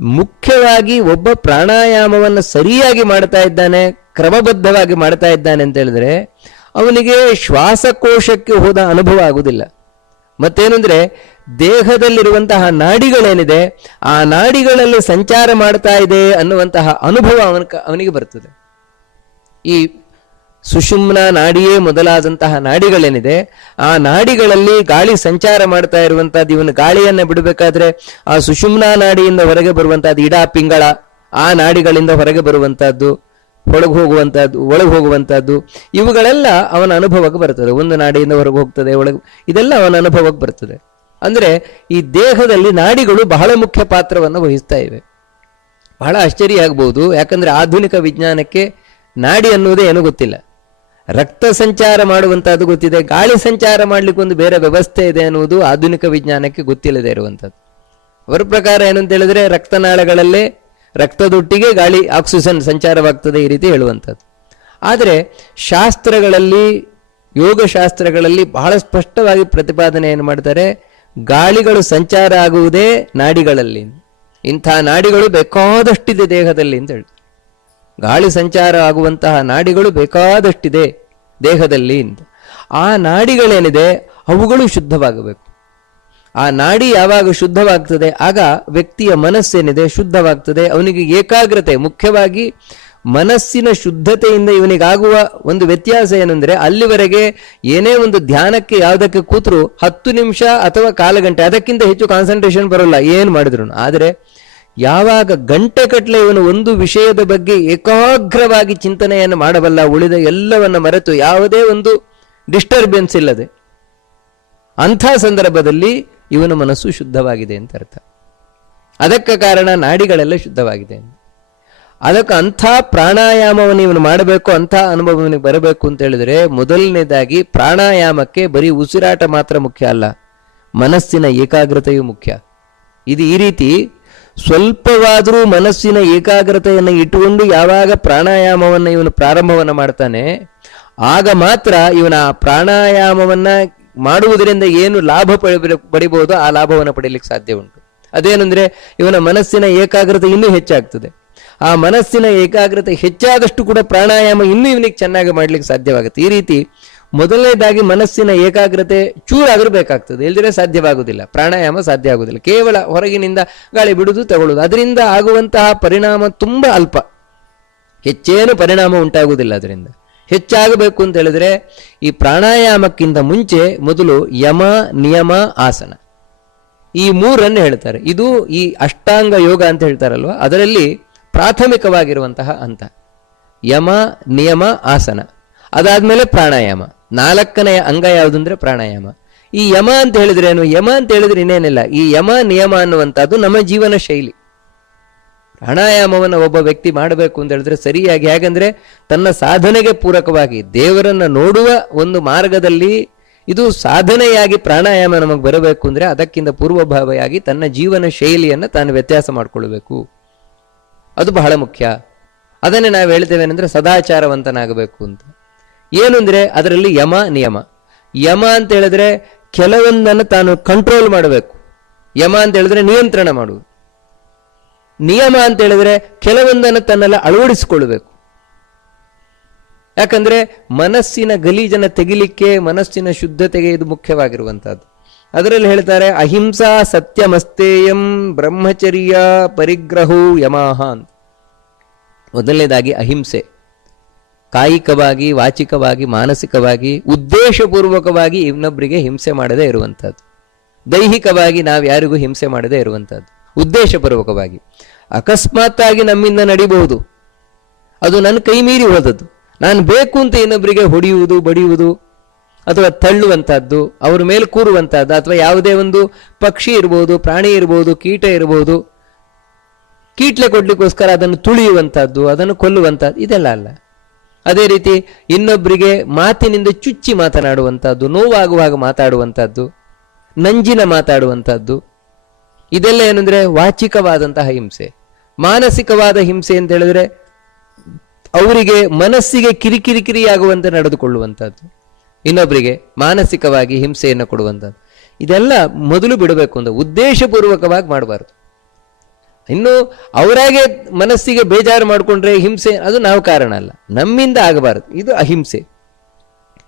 Speaker 1: ಮುಖ್ಯವಾಗಿ ಒಬ್ಬ ಪ್ರಾಣಾಯಾಮವನ್ನು ಸರಿಯಾಗಿ ಮಾಡ್ತಾ ಇದ್ದಾನೆ, ಕ್ರಮಬದ್ಧವಾಗಿ ಮಾಡ್ತಾ ಇದ್ದಾನೆ ಅಂತ ಹೇಳಿದ್ರೆ ಅವನಿಗೆ ಶ್ವಾಸಕೋಶಕ್ಕೆ ಹೋದ ಅನುಭವ ಆಗುವುದಿಲ್ಲ ಮತ್ತೇನಂದ್ರೆ ದೇಹದಲ್ಲಿರುವಂತಹ ನಾಡಿಗಳೇನಿದೆ, ಆ ನಾಡಿಗಳಲ್ಲಿ ಸಂಚಾರ ಮಾಡ್ತಾ ಇದೆ ಅನ್ನುವಂತಹ ಅನುಭವ ಅವನ ಅವನಿಗೆ ಬರ್ತದೆ. ಈ ಸುಷುಮ್ನ ನಾಡಿಯೇ ಮೊದಲಾದಂತಹ ನಾಡಿಗಳೇನಿದೆ, ಆ ನಾಡಿಗಳಲ್ಲಿ ಗಾಳಿ ಸಂಚಾರ ಮಾಡ್ತಾ ಇರುವಂತಹದ್ದು ಇವನು ಗಾಳಿಯನ್ನ ಬಿಡಬೇಕಾದ್ರೆ ಆ ಸುಷುಮ್ನ ನಾಡಿಯಿಂದ ಹೊರಗೆ ಬರುವಂತಹದ್ದು ಇಡಾ ಪಿಂಗಳ ಆ ನಾಡಿಗಳಿಂದ ಹೊರಗೆ ಬರುವಂತಹದ್ದು ಒಳಗೆ ಹೋಗುವಂತಹದ್ದು ಒಳಗೆ ಹೋಗುವಂತಹದ್ದು, ಇವುಗಳೆಲ್ಲ ಅವನ ಅನುಭವಕ್ಕೆ ಬರ್ತದೆ. ಒಂದು ನಾಡಿಯಿಂದ ಹೊರಗೆ ಹೋಗ್ತದೆ, ಒಳಗೆ, ಇದೆಲ್ಲ ಅವನ ಅನುಭವಕ್ಕೆ ಬರ್ತದೆ. ಅಂದ್ರೆ ಈ ದೇಹದಲ್ಲಿ ನಾಡಿಗಳು ಬಹಳ ಮುಖ್ಯ ಪಾತ್ರವನ್ನು ವಹಿಸ್ತಾ ಇವೆ. ಬಹಳ ಆಶ್ಚರ್ಯ ಆಗ್ಬೋದು ಯಾಕಂದ್ರೆ ಆಧುನಿಕ ವಿಜ್ಞಾನಕ್ಕೆ ನಾಡಿ ಅನ್ನುವುದೇ ಏನೂ ಗೊತ್ತಿಲ್ಲ. ರಕ್ತ ಸಂಚಾರ ಮಾಡುವಂಥದ್ದು ಗೊತ್ತಿದೆ. ಗಾಳಿ ಸಂಚಾರ ಮಾಡ್ಲಿಕ್ಕೆ ಒಂದು ಬೇರೆ ವ್ಯವಸ್ಥೆ ಇದೆ ಅನ್ನುವುದು ಆಧುನಿಕ ವಿಜ್ಞಾನಕ್ಕೆ ಗೊತ್ತಿಲ್ಲದೆ ಇರುವಂಥದ್ದು ಅವರ ಪ್ರಕಾರ ಏನಂತ ಹೇಳಿದ್ರೆ ರಕ್ತನಾಳಗಳಲ್ಲೇ ರಕ್ತದೊಟ್ಟಿಗೆ ಗಾಳಿ ಆಕ್ಸಿಜನ್ ಸಂಚಾರವಾಗ್ತದೆ ಈ ರೀತಿ ಹೇಳುವಂಥದ್ದು. ಆದರೆ ಶಾಸ್ತ್ರಗಳಲ್ಲಿ, ಯೋಗಶಾಸ್ತ್ರಗಳಲ್ಲಿ ಬಹಳ ಸ್ಪಷ್ಟವಾಗಿ ಪ್ರತಿಪಾದನೆ ಏನು ಮಾಡ್ತಾರೆ, ಗಾಳಿಗಳು ಸಂಚಾರ ಆಗುವುದೇ ನಾಡಿಗಳಲ್ಲಿ. ಇಂಥ ನಾಡಿಗಳು ಬೇಕಾದಷ್ಟಿದೆ ದೇಹದಲ್ಲಿ ಅಂತ ಹೇಳಿ. ಗಾಳಿ ಸಂಚಾರ ಆಗುವಂತಹ ನಾಡಿಗಳು ಬೇಕಾದಷ್ಟಿದೆ ದೇಹದಲ್ಲಿ ಅಂತ. ಆ ನಾಡಿಗಳೇನಿದೆ ಅವುಗಳು ಶುದ್ಧವಾಗಬೇಕು. ಆ ನಾಡಿ ಯಾವಾಗ ಶುದ್ಧವಾಗ್ತದೆ, ಆಗ ವ್ಯಕ್ತಿಯ ಮನಸ್ಸೇನಿದೆ ಶುದ್ಧವಾಗ್ತದೆ. ಅವನಿಗೆ ಏಕಾಗ್ರತೆ, ಮುಖ್ಯವಾಗಿ ಮನಸ್ಸಿನ ಶುದ್ಧತೆಯಿಂದ ಇವನಿಗಾಗುವ ಒಂದು ವ್ಯತ್ಯಾಸ ಏನಂದ್ರೆ, ಅಲ್ಲಿವರೆಗೆ ಏನೇ ಒಂದು ಧ್ಯಾನಕ್ಕೆ ಯಾವುದಕ್ಕೆ ಕೂತರು, ಹತ್ತು ನಿಮಿಷ ಅಥವಾ ಕಾಲು ಗಂಟೆ, ಅದಕ್ಕಿಂತ ಹೆಚ್ಚು ಕಾನ್ಸಂಟ್ರೇಷನ್ ಬರೋಲ್ಲ, ಏನು ಮಾಡಿದ್ರು ಆದರೆ ಯಾವಾಗ ಗಂಟೆ ಕಟ್ಲೆ ಇವನು ಒಂದು ವಿಷಯದ ಬಗ್ಗೆ ಏಕಾಗ್ರವಾಗಿ ಚಿಂತನೆಯನ್ನು ಮಾಡಬಲ್ಲ, ಉಳಿದ ಎಲ್ಲವನ್ನ ಮರೆತು ಯಾವುದೇ ಒಂದು ಡಿಸ್ಟರ್ಬೆನ್ಸ್ ಇಲ್ಲದೆ, ಅಂಥ ಸಂದರ್ಭದಲ್ಲಿ ಇವನ ಮನಸ್ಸು ಶುದ್ಧವಾಗಿದೆ ಅಂತ ಅರ್ಥ. ಅದಕ್ಕೆ ಕಾರಣ ನಾಡಿಗಳೆಲ್ಲ ಶುದ್ಧವಾಗಿದೆ ಅದಕ್ಕೆ ಅಂಥ ಪ್ರಾಣಾಯಾಮವನ್ನು ಇವನು ಮಾಡಬೇಕು, ಅಂಥ ಅನುಭವ ಇವನಿಗೆ ಬರಬೇಕು ಅಂತ ಹೇಳಿದ್ರೆ ಮೊದಲನೇದಾಗಿ ಪ್ರಾಣಾಯಾಮಕ್ಕೆ ಬರೀ ಉಸಿರಾಟ ಮಾತ್ರ ಮುಖ್ಯ ಅಲ್ಲ, ಮನಸ್ಸಿನ ಏಕಾಗ್ರತೆಯೂ ಮುಖ್ಯ. ಇದು ಈ ರೀತಿ ಸ್ವಲ್ಪವಾದರೂ ಮನಸ್ಸಿನ ಏಕಾಗ್ರತೆಯನ್ನು ಇಟ್ಟುಕೊಂಡು ಯಾವಾಗ ಪ್ರಾಣಾಯಾಮವನ್ನು ಇವನು ಪ್ರಾರಂಭವನ್ನು ಮಾಡ್ತಾನೆ, ಆಗ ಮಾತ್ರ ಇವನ ಪ್ರಾಣಾಯಾಮವನ್ನ ಮಾಡುವುದರಿಂದ ಏನು ಲಾಭ ಪಡಿ ಪಡಿಬಹುದು ಆ ಲಾಭವನ್ನು ಪಡೆಯಲಿಕ್ಕೆ ಸಾಧ್ಯ ಉಂಟು. ಅದೇನೆಂದ್ರೆ ಇವನ ಮನಸ್ಸಿನ ಏಕಾಗ್ರತೆ ಇನ್ನೂ ಹೆಚ್ಚಾಗ್ತದೆ. ಆ ಮನಸ್ಸಿನ ಏಕಾಗ್ರತೆ ಹೆಚ್ಚಾದಷ್ಟು ಕೂಡ ಪ್ರಾಣಾಯಾಮ ಇನ್ನೂ ಇವನಿಗೆ ಚೆನ್ನಾಗಿ ಮಾಡ್ಲಿಕ್ಕೆ ಸಾಧ್ಯವಾಗುತ್ತೆ. ಈ ರೀತಿ ಮೊದಲನೇದಾಗಿ ಮನಸ್ಸಿನ ಏಕಾಗ್ರತೆ ಚೂರಾದರೂ ಬೇಕಾಗ್ತದೆ. ಇಲ್ದಿದ್ರೆ ಸಾಧ್ಯವಾಗುವುದಿಲ್ಲ. ಪ್ರಾಣಾಯಾಮ ಸಾಧ್ಯ ಆಗುವುದಿಲ್ಲ. ಕೇವಲ ಹೊರಗಿನಿಂದ ಗಾಳಿ ಬಿಡುವುದು ತಗೊಳ್ಳುವುದು. ಅದರಿಂದ ಆಗುವಂತಹ ಪರಿಣಾಮ ತುಂಬಾ ಅಲ್ಪ. ಹೆಚ್ಚೇನು ಪರಿಣಾಮ ಉಂಟಾಗುವುದಿಲ್ಲ ಅದರಿಂದ. ಹೆಚ್ಚಾಗಬೇಕು ಅಂತ ಹೇಳಿದ್ರೆ ಈ ಪ್ರಾಣಾಯಾಮಕ್ಕಿಂತ ಮುಂಚೆ ಮೊದಲು ಯಮ, ನಿಯಮ, ಆಸನ. ಈ ಮೂರನ್ನು ಹೇಳ್ತಾರೆ. ಇದು ಈ ಅಷ್ಟಾಂಗ ಯೋಗ ಅಂತ ಹೇಳ್ತಾರಲ್ವ? ಅದರಲ್ಲಿ ಪ್ರಾಥಮಿಕವಾಗಿರುವಂತಹ ಅಂತ ಯಮ, ನಿಯಮ, ಆಸನ. ಅದಾದ್ಮೇಲೆ ಪ್ರಾಣಾಯಾಮ. ನಾಲ್ಕನೆಯ ಅಂಗ ಯಾವುದು ಅಂದ್ರೆ ಪ್ರಾಣಾಯಾಮ. ಈ ಯಮ ಅಂತ ಹೇಳಿದ್ರೆ ಏನು? ಯಮ ಅಂತ ಹೇಳಿದ್ರೆ ಇನ್ನೇನಿಲ್ಲ. ಈ ಯಮ, ನಿಯಮ ಅನ್ನುವಂಥದ್ದು ನಮ್ಮ ಜೀವನ ಶೈಲಿ. ಪ್ರಾಣಾಯಾಮವನ್ನು ಒಬ್ಬ ವ್ಯಕ್ತಿ ಮಾಡಬೇಕು ಅಂತ ಹೇಳಿದ್ರೆ ಸರಿಯಾಗಿ ಹೇಗಂದ್ರೆ ತನ್ನ ಸಾಧನೆಗೆ ಪೂರಕವಾಗಿ ದೇವರನ್ನ ನೋಡುವ ಒಂದು ಮಾರ್ಗದಲ್ಲಿ ಇದು ಸಾಧನೆಯಾಗಿ ಪ್ರಾಣಾಯಾಮ ನಮಗೆ ಬರಬೇಕು ಅಂದ್ರೆ ಅದಕ್ಕಿಂತ ಪೂರ್ವಭಾವಿಯಾಗಿ ತನ್ನ ಜೀವನ ಶೈಲಿಯನ್ನು ತಾನು ವ್ಯತ್ಯಾಸ ಮಾಡಿಕೊಳ್ಬೇಕು. ಅದು ಬಹಳ ಮುಖ್ಯ. ಅದನ್ನೇ ನಾವು ಹೇಳ್ತೇವೆ ಏನಂದ್ರೆ ಸದಾಚಾರವಂತನಾಗಬೇಕು ಅಂತ. ಏನು ಅಂದ್ರೆ ಅದರಲ್ಲಿ ಯಮ ನಿಯಮ. ಯಮ ಅಂತ ಹೇಳಿದ್ರೆ ಕೆಲವೊಂದನ್ನು ತಾನು ಕಂಟ್ರೋಲ್ ಮಾಡಬೇಕು. ಯಮ ಅಂತ ಹೇಳಿದ್ರೆ ನಿಯಂತ್ರಣ ಮಾಡುವುದು ನಿಯಮ ಅಂತ ಹೇಳಿದ್ರೆ ಕೆಲವೊಂದನ್ನು ತನ್ನೆಲ್ಲ ಅಳವಡಿಸಿಕೊಳ್ಬೇಕು ಯಾಕಂದ್ರೆ ಮನಸ್ಸಿನ ಗಲೀಜನ ತೆಗಿಲಿಕ್ಕೆ ಮನಸ್ಸಿನ ಶುದ್ಧತೆಗೆ ಇದು ಮುಖ್ಯವಾಗಿರುವಂತಹದ್ದು. ಅದರಲ್ಲಿ ಹೇಳ್ತಾರೆ, ಅಹಿಂಸಾ ಸತ್ಯಮಸ್ತೇಯಂ ಬ್ರಹ್ಮಚರ್ಯ ಪರಿಗ್ರಹೋ ಯಮಾಹ ಅಂತ. ಮೊದಲನೇದಾಗಿ ಅಹಿಂಸೆ. ಕಾಯಿಕವಾಗಿ, ವಾಚಿಕವಾಗಿ, ಮಾನಸಿಕವಾಗಿ, ಉದ್ದೇಶಪೂರ್ವಕವಾಗಿ ಇನ್ನೊಬ್ಬರಿಗೆ ಹಿಂಸೆ ಮಾಡದೇ ಇರುವಂಥದ್ದು ದೈಹಿಕವಾಗಿ ನಾವು ಯಾರಿಗೂ ಹಿಂಸೆ ಮಾಡದೇ ಇರುವಂಥದ್ದು ಉದ್ದೇಶಪೂರ್ವಕವಾಗಿ. ಅಕಸ್ಮಾತ್ತಾಗಿ ನಮ್ಮಿಂದ ನಡಿಬಹುದು. ಅದು ನನ್ನ ಕೈ ಮೀರಿ ಹೋದದ್ದು ನಾನು ಬೇಕು ಅಂತ ಇನ್ನೊಬ್ಬರಿಗೆ ಹೊಡೆಯುವುದು, ಬಡಿಯುವುದು ಅಥವಾ ತಳ್ಳುವಂಥದ್ದು, ಅವ್ರ ಮೇಲೆ ಕೂರುವಂಥದ್ದು ಅಥವಾ ಯಾವುದೇ ಒಂದು ಪಕ್ಷಿ ಇರ್ಬೋದು, ಪ್ರಾಣಿ ಇರ್ಬೋದು, ಕೀಟ ಇರ್ಬೋದು, ಕೀಟ್ಲೆ ಕೊಡ್ಲಿಕ್ಕೋಸ್ಕರ ಅದನ್ನು ತುಳಿಯುವಂಥದ್ದು, ಅದನ್ನು ಕೊಲ್ಲುವಂಥದ್ದು, ಇದೆಲ್ಲ ಅಲ್ಲ. ಅದೇ ರೀತಿ ಇನ್ನೊಬ್ಬರಿಗೆ ಮಾತಿನಿಂದ ಚುಚ್ಚಿ ಮಾತನಾಡುವಂಥದ್ದು, ನೋವಾಗುವಾಗ ಮಾತಾಡುವಂಥದ್ದು, ನಂಜಿನ ಮಾತಾಡುವಂಥದ್ದು, ಇದೆಲ್ಲ ಏನಂದ್ರೆ ವಾಚಿಕವಾದಂತಹ ಹಿಂಸೆ. ಮಾನಸಿಕವಾದ ಹಿಂಸೆ ಅಂತ ಹೇಳಿದ್ರೆ ಅವರಿಗೆ ಮನಸ್ಸಿಗೆ ಕಿರಿಕಿರಿಕಿರಿಯಾಗುವಂತೆ ನಡೆದುಕೊಳ್ಳುವಂಥದ್ದು. ಇನ್ನೊಬ್ಬರಿಗೆ ಮಾನಸಿಕವಾಗಿ ಹಿಂಸೆಯನ್ನು ಕೊಡುವಂಥದ್ದು. ಇದೆಲ್ಲ ಮೊದಲು ಬಿಡಬೇಕು ಅಂತ ಉದ್ದೇಶಪೂರ್ವಕವಾಗಿ ಮಾಡಬಾರ್ದು. ಇನ್ನು ಅವರಾಗೆ ಮನಸ್ಸಿಗೆ ಬೇಜಾರು ಮಾಡಿಕೊಂಡ್ರೆ ಹಿಂಸೆ, ಅದು ನಾವು ಕಾರಣ ಅಲ್ಲ. ನಮ್ಮಿಂದ ಆಗಬಾರದು. ಇದು ಅಹಿಂಸೆ.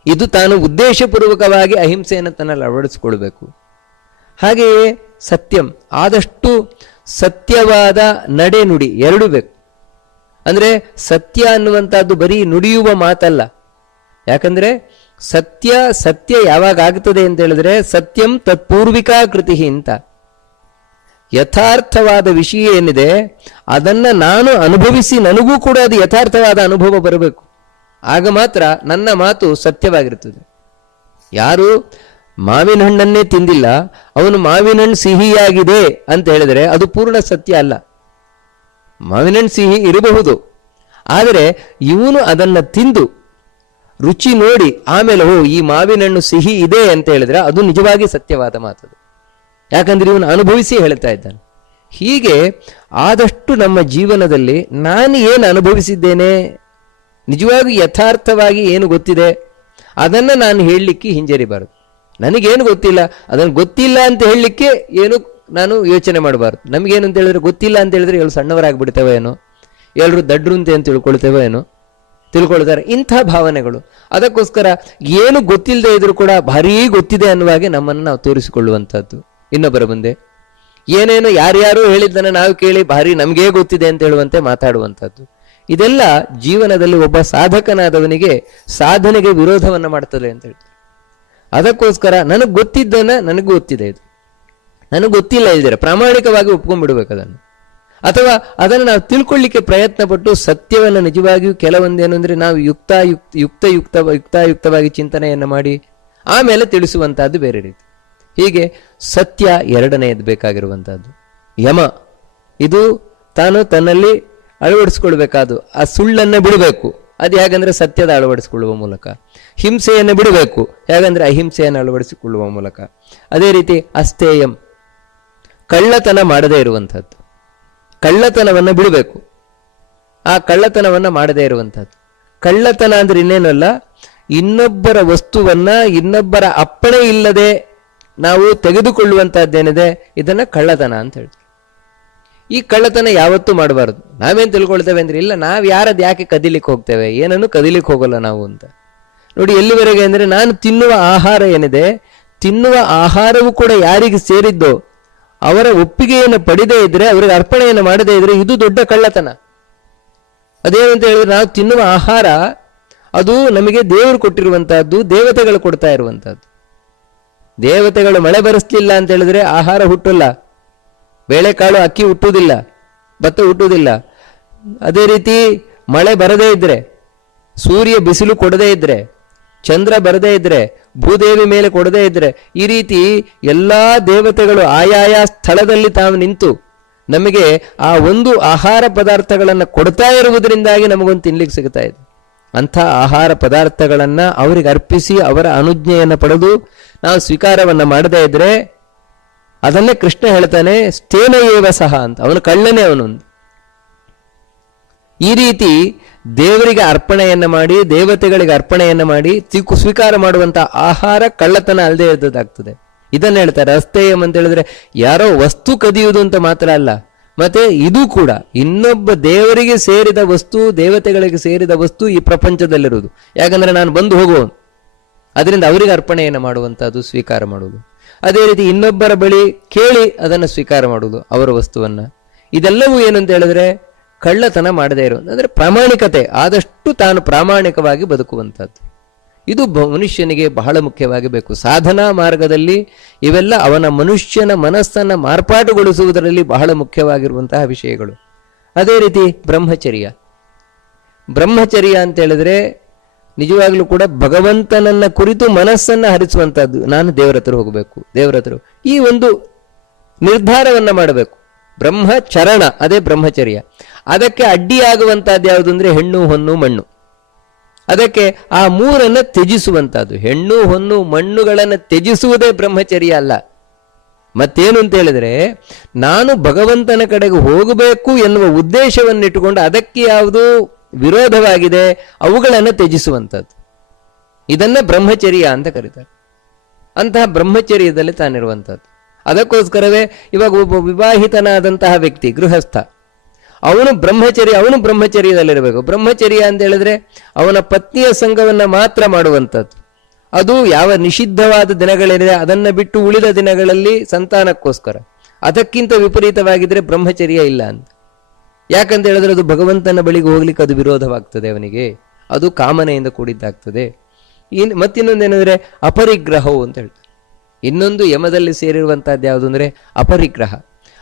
Speaker 1: ಇದು ತಾನು ಉದ್ದೇಶಪೂರ್ವಕವಾಗಿ ಅಹಿಂಸೆಯನ್ನು ತನ್ನಲ್ಲಿ ಅಳವಡಿಸಿಕೊಳ್ಬೇಕು. ಹಾಗೆಯೇ ಸತ್ಯಂ. ಆದಷ್ಟು ಸತ್ಯವಾದ ನಡೆ ನುಡಿ, ಎರಡು ಬೇಕು. ಅಂದ್ರೆ ಸತ್ಯ ಅನ್ನುವಂಥದ್ದು ಬರೀ ನುಡಿಯುವ ಮಾತಲ್ಲ. ಯಾಕಂದ್ರೆ ಸತ್ಯ ಸತ್ಯ ಯಾವಾಗ ಆಗ್ತದೆ ಅಂತ ಹೇಳಿದ್ರೆ ಸತ್ಯಂ ತತ್ಪೂರ್ವಿಕಾ ಕೃತಿ ಅಂತ. ಯಥಾರ್ಥವಾದ ವಿಷಯ ಏನಿದೆ, ಅದನ್ನ ನಾನು ಅನುಭವಿಸಿ ನನಗೂ ಕೂಡ ಅದು ಯಥಾರ್ಥವಾದ ಅನುಭವ ಬರಬೇಕು. ಆಗ ಮಾತ್ರ ನನ್ನ ಮಾತು ಸತ್ಯವಾಗಿರುತ್ತದೆ ಯಾರು? ಮಾವಿನ ಹಣ್ಣನ್ನೇ ತಿಂದಿಲ್ಲ, ಅವನು ಮಾವಿನ ಹಣ್ಣು ಸಿಹಿಯಾಗಿದೆ ಅಂತ ಹೇಳಿದರೆ ಅದು ಪೂರ್ಣ ಸತ್ಯ ಅಲ್ಲ. ಮಾವಿನ ಹಣ್ಣು ಸಿಹಿ ಇರಬಹುದು, ಆದರೆ ಇವನು ಅದನ್ನು ತಿಂದು ರುಚಿ ನೋಡಿ ಆಮೇಲೆ ಓ, ಈ ಮಾವಿನ ಹಣ್ಣು ಸಿಹಿ ಇದೆ ಅಂತ ಹೇಳಿದ್ರೆ ಅದು ನಿಜವಾಗಿ ಸತ್ಯವಾದ ಮಾತದು ಯಾಕಂದ್ರೆ ಇವನು ಅನುಭವಿಸಿ ಹೇಳ್ತಾ ಇದ್ದಾನೆ. ಹೀಗೆ ಆದಷ್ಟು ನಮ್ಮ ಜೀವನದಲ್ಲಿ ನಾನು ಏನು ಅನುಭವಿಸಿದ್ದೇನೆ, ನಿಜವಾಗಿ ಯಥಾರ್ಥವಾಗಿ ಏನು ಗೊತ್ತಿದೆ, ಅದನ್ನು ನಾನು ಹೇಳಲಿಕ್ಕೆ ಹಿಂಜರಿಬಾರದು ನನಗೇನು ಗೊತ್ತಿಲ್ಲ, ಅದನ್ನು ಗೊತ್ತಿಲ್ಲ ಅಂತ ಹೇಳಲಿಕ್ಕೆ ಏನು ನಾನು ಯೋಚನೆ ಮಾಡಬಾರ್ದು. ನಮಗೇನು ಅಂತ ಹೇಳಿದ್ರೆ ಗೊತ್ತಿಲ್ಲ ಅಂತ ಹೇಳಿದ್ರೆ ಎಲ್ಲರೂ ಸಣ್ಣವರಾಗ್ಬಿಡ್ತೇವೆ ಏನು? ಎಲ್ಲರೂ ದಡ್ರು ಅಂತ ತಿಳ್ಕೊಳ್ತೇವೆ ಏನೋ? ತಿಳ್ಕೊಳ್ತಾರೆ. ಇಂಥ ಭಾವನೆಗಳು. ಅದಕ್ಕೋಸ್ಕರ ಏನು ಗೊತ್ತಿಲ್ಲದೆ ಇದ್ರೂ ಕೂಡ ಭಾರೀ ಗೊತ್ತಿದೆ ಅನ್ನುವಾಗೆ ನಮ್ಮನ್ನು ನಾವು ತೋರಿಸಿಕೊಳ್ಳುವಂಥದ್ದು. ಇನ್ನೊಬ್ಬರ ಮುಂದೆ. ಏನೇನು ಯಾರ್ಯಾರು ಹೇಳಿದ್ದನ್ನು ನಾವು ಕೇಳಿ ಭಾರಿ ನಮಗೇ ಗೊತ್ತಿದೆ ಅಂತ ಹೇಳುವಂತೆ ಮಾತಾಡುವಂಥದ್ದು. ಇದೆಲ್ಲ ಜೀವನದಲ್ಲಿ ಒಬ್ಬ ಸಾಧಕನಾದವನಿಗೆ ಸಾಧನೆಗೆ ವಿರೋಧವನ್ನು ಮಾಡ್ತದೆ ಅಂತ ಹೇಳ್ತಾರೆ. ಅದಕ್ಕೋಸ್ಕರ ನನಗೆ ಗೊತ್ತಿದ್ದನ್ನ ನನಗೆ ಗೊತ್ತಿದೆ ಇದು. ನನಗೆ ಗೊತ್ತಿಲ್ಲ ಇಲ್ದಿರ, ಪ್ರಾಮಾಣಿಕವಾಗಿ ಒಪ್ಕೊಂಡ್ಬಿಡ್ಬೇಕು ಅದನ್ನು. ಅಥವಾ ಅದನ್ನು ನಾವು ತಿಳ್ಕೊಳ್ಳಿಕ್ಕೆ ಪ್ರಯತ್ನ ಪಟ್ಟು ಸತ್ಯವನ್ನು ನಿಜವಾಗಿಯೂ ಕೆಲವೊಂದೇನು ಅಂದರೆ ನಾವು ಯುಕ್ತ ಯುಕ್ತ ಯುಕ್ತ ಯುಕ್ತ, ಯುಕ್ತಾಯುಕ್ತವಾಗಿ ಚಿಂತನೆಯನ್ನು ಮಾಡಿ, ಆಮೇಲೆ ತಿಳಿಸುವಂತಹದ್ದು ಬೇರೆ ರೀತಿ. ಹೀಗೆ ಸತ್ಯ ಎರಡನೆಯದು ಬೇಕಾಗಿರುವಂತಹದ್ದು. ಯಮ, ಇದು ತಾನು ತನ್ನಲ್ಲಿ ಅಳವಡಿಸ್ಕೊಳ್ಬೇಕಾದ ಆ ಸುಳ್ಳನ್ನು ಬಿಡಬೇಕು. ಅದು ಹೇಗಂದ್ರೆ ಸತ್ಯದ ಅಳವಡಿಸಿಕೊಳ್ಳುವ ಮೂಲಕ. ಹಿಂಸೆಯನ್ನು ಬಿಡಬೇಕು. ಹೇಗಂದ್ರೆ ಅಹಿಂಸೆಯನ್ನು ಅಳವಡಿಸಿಕೊಳ್ಳುವ ಮೂಲಕ. ಅದೇ ರೀತಿ ಅಸ್ತೇಯಂ ಕಳ್ಳತನ ಮಾಡದೇ ಇರುವಂಥದ್ದು. ಕಳ್ಳತನವನ್ನು ಬಿಡಬೇಕು. ಆ ಕಳ್ಳತನವನ್ನು ಮಾಡದೇ ಇರುವಂಥದ್ದು. ಕಳ್ಳತನ ಅಂದ್ರೆ ಇನ್ನೇನಲ್ಲ ಇನ್ನೊಬ್ಬರ ವಸ್ತುವನ್ನ, ಇನ್ನೊಬ್ಬರ ಅಪ್ಪಣೆ ಇಲ್ಲದೆ ನಾವು ತೆಗೆದುಕೊಳ್ಳುವಂತಹದ್ದೇನಿದೆ? ಇದನ್ನ ಕಳ್ಳತನ ಅಂತ ಹೇಳ್ತಾರೆ ಈ ಕಳ್ಳತನ ಯಾವತ್ತೂ ಮಾಡಬಾರ್ದು. ನಾವೇನು ತಿಳ್ಕೊಳ್ತೇವೆ ಅಂದ್ರೆ, ಇಲ್ಲ, ನಾವು ಯಾರದು ಯಾಕೆ ಕದಿಲಿಕ್ಕೆ ಹೋಗ್ತೇವೆ? ಏನನ್ನು ಕದಿಲಿಕ್ಕೆ ಹೋಗಲ್ಲ ನಾವು ಅಂತ. ನೋಡಿ, ಎಲ್ಲಿವರೆಗೆ ಅಂದರೆ, ನಾನು ತಿನ್ನುವ ಆಹಾರ ಏನಿದೆ, ತಿನ್ನುವ ಆಹಾರವು ಕೂಡ ಯಾರಿಗೆ ಸೇರಿದ್ದೋ, ಅವರ ಒಪ್ಪಿಗೆಯನ್ನು ಪಡೆದೇ ಇದ್ರೆ, ಅವರಿಗೆ ಅರ್ಪಣೆಯನ್ನು ಮಾಡದೇ ಇದ್ರೆ, ಇದು ದೊಡ್ಡ ಕಳ್ಳತನ. ಅದೇನಂತ ಹೇಳಿದ್ರೆ, ನಾವು ತಿನ್ನುವ ಆಹಾರ, ಅದು ನಮಗೆ ದೇವರು ಕೊಟ್ಟಿರುವಂತಹದ್ದು, ದೇವತೆಗಳು ಕೊಡ್ತಾ ಇರುವಂತಹದ್ದು. ದೇವತೆಗಳು ಮಳೆ ಬರೆಸ್ಲಿಲ್ಲ ಅಂತ ಹೇಳಿದ್ರೆ, ಆಹಾರ ಹುಟ್ಟಲ್ಲ. ಬೇಳೆಕಾಳು ಅಕ್ಕಿ ಹುಟ್ಟುವುದಿಲ್ಲ, ಭತ್ತ ಹುಟ್ಟುವುದಿಲ್ಲ. ಅದೇ ರೀತಿ ಮಳೆ ಬರದೇ ಇದ್ದರೆ ಸೂರ್ಯ ಬಿಸಿಲು ಕೊಡದೇ ಇದ್ದರೆ ಚಂದ್ರ ಬರದೇ ಇದ್ದರೆ ಭೂದೇವಿ ಮೇಲೆ ಕೊಡದೇ ಇದ್ದರೆ ಈ ರೀತಿ ಎಲ್ಲಾ ದೇವತೆಗಳು ಆಯಾಯ ಸ್ಥಳದಲ್ಲಿ ತಾವು ನಿಂತು ನಮಗೆ ಆ ಒಂದು ಆಹಾರ ಪದಾರ್ಥಗಳನ್ನು ಕೊಡ್ತಾ ಇರುವುದರಿಂದಾಗಿ ನಮಗೊಂದು ತಿನ್ಲಿಕ್ಕೆ ಸಿಗ್ತಾ ಇದೆ. ಅಂಥ ಆಹಾರ ಪದಾರ್ಥಗಳನ್ನು ಅವರಿಗೆ ಅರ್ಪಿಸಿ ಅವರ ಅನುಜ್ಞೆಯನ್ನು ಪಡೆದು ನಾವು ಸ್ವೀಕಾರವನ್ನ ಮಾಡದೇ ಇದ್ರೆ ಅದನ್ನೇ ಕೃಷ್ಣ ಹೇಳ್ತಾನೆ ಸ್ಥೇನ ಸಹ ಅಂತ. ಅವನು ಕಳ್ಳನೇ ಅವನು ಈ ರೀತಿ ದೇವರಿಗೆ ಅರ್ಪಣೆಯನ್ನು ಮಾಡಿ, ದೇವತೆಗಳಿಗೆ ಅರ್ಪಣೆಯನ್ನು ಮಾಡಿ ತಿಕ್ಕು ಸ್ವೀಕಾರ ಮಾಡುವಂತ ಆಹಾರ ಕಳ್ಳತನ ಅಲ್ಲದೆ ಇದ್ದದಾಗ್ತದೆ ಇದನ್ನು ಹೇಳ್ತಾರೆ, ಅಸ್ಥೇಯಂ ಅಂತ ಹೇಳಿದ್ರೆ ಯಾರೋ ವಸ್ತು ಕದಿಯುವುದು ಅಂತ ಮಾತ್ರ ಅಲ್ಲ, ಮತ್ತೆ ಇದು ಕೂಡ ಇನ್ನೊಬ್ಬ ದೇವರಿಗೆ ಸೇರಿದ ವಸ್ತು, ದೇವತೆಗಳಿಗೆ ಸೇರಿದ ವಸ್ತು ಈ ಪ್ರಪಂಚದಲ್ಲಿರುವುದು. ಯಾಕಂದ್ರೆ ನಾನು ಬಂದು ಹೋಗುವನು ಅದರಿಂದ ಅವರಿಗೆ ಅರ್ಪಣೆಯನ್ನು ಮಾಡುವಂತಹದ್ದು, ಸ್ವೀಕಾರ ಮಾಡುವುದು. ಅದೇ ರೀತಿ ಇನ್ನೊಬ್ಬರ ಬಳಿ ಕೇಳಿ ಅದನ್ನು ಸ್ವೀಕಾರ ಮಾಡುವುದು ಅವರ ವಸ್ತುವನ್ನ. ಇದೆಲ್ಲವೂ ಏನಂತ ಹೇಳಿದ್ರೆ ಕಳ್ಳತನ ಮಾಡದೇ ಇರೋ ಅಂದರೆ ಪ್ರಾಮಾಣಿಕತೆ, ಆದಷ್ಟು ತಾನು ಪ್ರಾಮಾಣಿಕವಾಗಿ ಬದುಕುವಂಥದ್ದು ಇದು ಮನುಷ್ಯನಿಗೆ ಬಹಳ ಮುಖ್ಯವಾಗಿ ಬೇಕು ಸಾಧನಾ ಮಾರ್ಗದಲ್ಲಿ ಇವೆಲ್ಲ ಅವನ ಮನುಷ್ಯನ ಮನಸ್ಸನ್ನ ಮಾರ್ಪಾಟುಗೊಳಿಸುವುದರಲ್ಲಿ ಬಹಳ ಮುಖ್ಯವಾಗಿರುವಂತಹ ವಿಷಯಗಳು. ಅದೇ ರೀತಿ ಬ್ರಹ್ಮಚರ್ಯ. ಬ್ರಹ್ಮಚರ್ಯ ಅಂತ ಹೇಳಿದ್ರೆ ನಿಜವಾಗ್ಲೂ ಕೂಡ ಭಗವಂತನನ್ನ ಕುರಿತು ಮನಸ್ಸನ್ನ ಹರಿಸುವಂತಹದ್ದು ನಾನು ದೇವರ ಹತ್ರ ಹೋಗಬೇಕು, ದೇವರ ಹತ್ರ ಈ ಒಂದು ನಿರ್ಧಾರವನ್ನ ಮಾಡಬೇಕು. ಬ್ರಹ್ಮಚರಣ, ಅದೇ ಬ್ರಹ್ಮಚರ್ಯ. ಅದಕ್ಕೆ ಅಡ್ಡಿಯಾಗುವಂತಹದ್ದು ಯಾವುದು ಅಂದ್ರೆ ಹೆಣ್ಣು, ಹೊನ್ನು, ಮಣ್ಣು. ಅದಕ್ಕೆ ಆ ಮೂರನ್ನ ತ್ಯಜಿಸುವಂತಹದ್ದು. ಹೆಣ್ಣು, ಹೊನ್ನು, ಮಣ್ಣುಗಳನ್ನು ತ್ಯಜಿಸುವುದೇ ಬ್ರಹ್ಮಚರ್ಯ ಅಲ್ಲ. ಮತ್ತೇನು ಅಂತ ಹೇಳಿದ್ರೆ, ನಾನು ಭಗವಂತನ ಕಡೆಗೆ ಹೋಗಬೇಕು ಎನ್ನುವ ಉದ್ದೇಶವನ್ನಿಟ್ಟುಕೊಂಡು ಅದಕ್ಕೆ ಯಾವುದು ವಿರೋಧವಾಗಿದೆ, ಅವುಗಳನ್ನು ತ್ಯಜಿಸುವಂಥದ್ದು. ಇದನ್ನ ಬ್ರಹ್ಮಚರ್ಯ ಅಂತ ಕರೀತಾರೆ. ಅಂತಹ ಬ್ರಹ್ಮಚರ್ಯದಲ್ಲಿ ತಾನಿರುವಂಥದ್ದು. ಅದಕ್ಕೋಸ್ಕರವೇ ಇವಾಗ ಒಬ್ಬ ವಿವಾಹಿತನಾದಂತಹ ವ್ಯಕ್ತಿ, ಗೃಹಸ್ಥ, ಅವನು ಬ್ರಹ್ಮಚರ್ಯ, ಅವನು ಬ್ರಹ್ಮಚರ್ಯದಲ್ಲಿರಬೇಕು. ಬ್ರಹ್ಮಚರ್ಯ ಅಂತ ಹೇಳಿದ್ರೆ ಅವನ ಪತ್ನಿಯ ಸಂಘವನ್ನು ಮಾತ್ರ ಮಾಡುವಂಥದ್ದು. ಅದು ಯಾವ ನಿಷಿದ್ಧವಾದ ದಿನಗಳಿದೆ, ಅದನ್ನು ಬಿಟ್ಟು ಉಳಿದ ದಿನಗಳಲ್ಲಿ ಸಂತಾನಕ್ಕೋಸ್ಕರ. ಅದಕ್ಕಿಂತ ವಿಪರೀತವಾಗಿದ್ರೆ ಬ್ರಹ್ಮಚರ್ಯ ಇಲ್ಲ ಅಂತ. ಯಾಕಂತ ಹೇಳಿದ್ರೆ ಅದು ಭಗವಂತನ ಬಳಿಗೆ ಹೋಗ್ಲಿಕ್ಕೆ ಅದು ವಿರೋಧವಾಗ್ತದೆ ಅವನಿಗೆ. ಅದು ಕಾಮನೆಯಿಂದ ಕೂಡಿದ್ದಾಗ್ತದೆ. ಇನ್ ಮತ್ತಿನ್ನೊಂದೇನೆಂದ್ರೆ ಅಪರಿಗ್ರಹವು ಅಂತ ಹೇಳ್ತಾರೆ. ಇನ್ನೊಂದು ಯಮದಲ್ಲಿ ಸೇರಿರುವಂತಹದ್ದು ಯಾವುದು ಅಂದ್ರೆ ಅಪರಿಗ್ರಹ.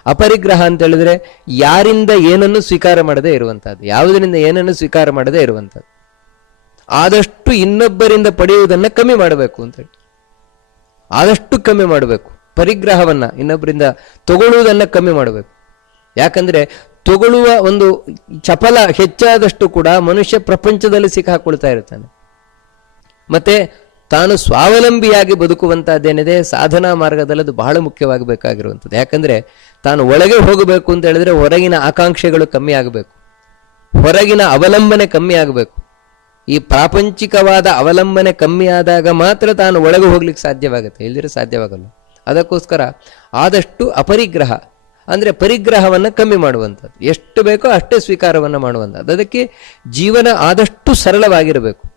Speaker 1: ಅಪರಿಗ್ರಹ ಅಂತ ಹೇಳಿದ್ರೆ ಯಾರಿಂದ ಏನನ್ನು ಸ್ವೀಕಾರ ಮಾಡದೇ ಇರುವಂತಹದ್ದು, ಯಾವುದರಿಂದ ಏನನ್ನು ಸ್ವೀಕಾರ ಮಾಡದೇ ಇರುವಂತಹದ್ದು. ಆದಷ್ಟು ಇನ್ನೊಬ್ಬರಿಂದ ಪಡೆಯುವುದನ್ನ ಕಮ್ಮಿ ಮಾಡಬೇಕು ಅಂತ ಹೇಳಿ. ಆದಷ್ಟು ಕಮ್ಮಿ ಮಾಡಬೇಕು. ಪರಿಗ್ರಹವನ್ನ ಇನ್ನೊಬ್ಬರಿಂದ ತಗೊಳ್ಳುವುದನ್ನ ಕಮ್ಮಿ ಮಾಡಬೇಕು. ಯಾಕಂದ್ರೆ ತಗೊಳ್ಳುವ ಒಂದು ಚಪಲ ಹೆಚ್ಚಾದಷ್ಟು ಕೂಡ ಮನುಷ್ಯ ಪ್ರಪಂಚದಲ್ಲಿ ಸಿಕ್ಕಾಕೊಳ್ತಾ ಇರ್ತಾನೆ ಮತ್ತೆ ತಾನು ಸ್ವಾವಲಂಬಿಯಾಗಿ ಬದುಕುವಂತಹದ್ದೇನಿದೆ? ಸಾಧನಾ ಮಾರ್ಗದಲ್ಲಿ ಅದು ಬಹಳ ಮುಖ್ಯವಾಗಿ ಬೇಕಾಗಿರುವಂಥದ್ದು ಯಾಕಂದ್ರೆ ತಾನು ಒಳಗೆ ಹೋಗಬೇಕು ಅಂತ ಹೇಳಿದ್ರೆ ಹೊರಗಿನ ಆಕಾಂಕ್ಷೆಗಳು ಕಮ್ಮಿ ಆಗಬೇಕು. ಹೊರಗಿನ ಅವಲಂಬನೆ ಕಮ್ಮಿ ಆಗಬೇಕು. ಈ ಪ್ರಾಪಂಚಿಕವಾದ ಅವಲಂಬನೆ ಕಮ್ಮಿ ಆದಾಗ ಮಾತ್ರ ತಾನು ಒಳಗೆ ಹೋಗ್ಲಿಕ್ಕೆ ಸಾಧ್ಯವಾಗುತ್ತೆ. ಇಲ್ದಿದ್ರೆ ಸಾಧ್ಯವಾಗಲ್ಲ. ಅದಕ್ಕೋಸ್ಕರ ಆದಷ್ಟು ಅಪರಿಗ್ರಹ ಅಂದ್ರೆ ಪರಿಗ್ರಹವನ್ನು ಕಮ್ಮಿ ಮಾಡುವಂಥದ್ದು. ಎಷ್ಟು ಬೇಕೋ ಅಷ್ಟೇ ಸ್ವೀಕಾರವನ್ನ ಮಾಡುವಂಥದ್ದು. ಅದಕ್ಕೆ ಜೀವನ ಆದಷ್ಟು ಸರಳವಾಗಿರಬೇಕು.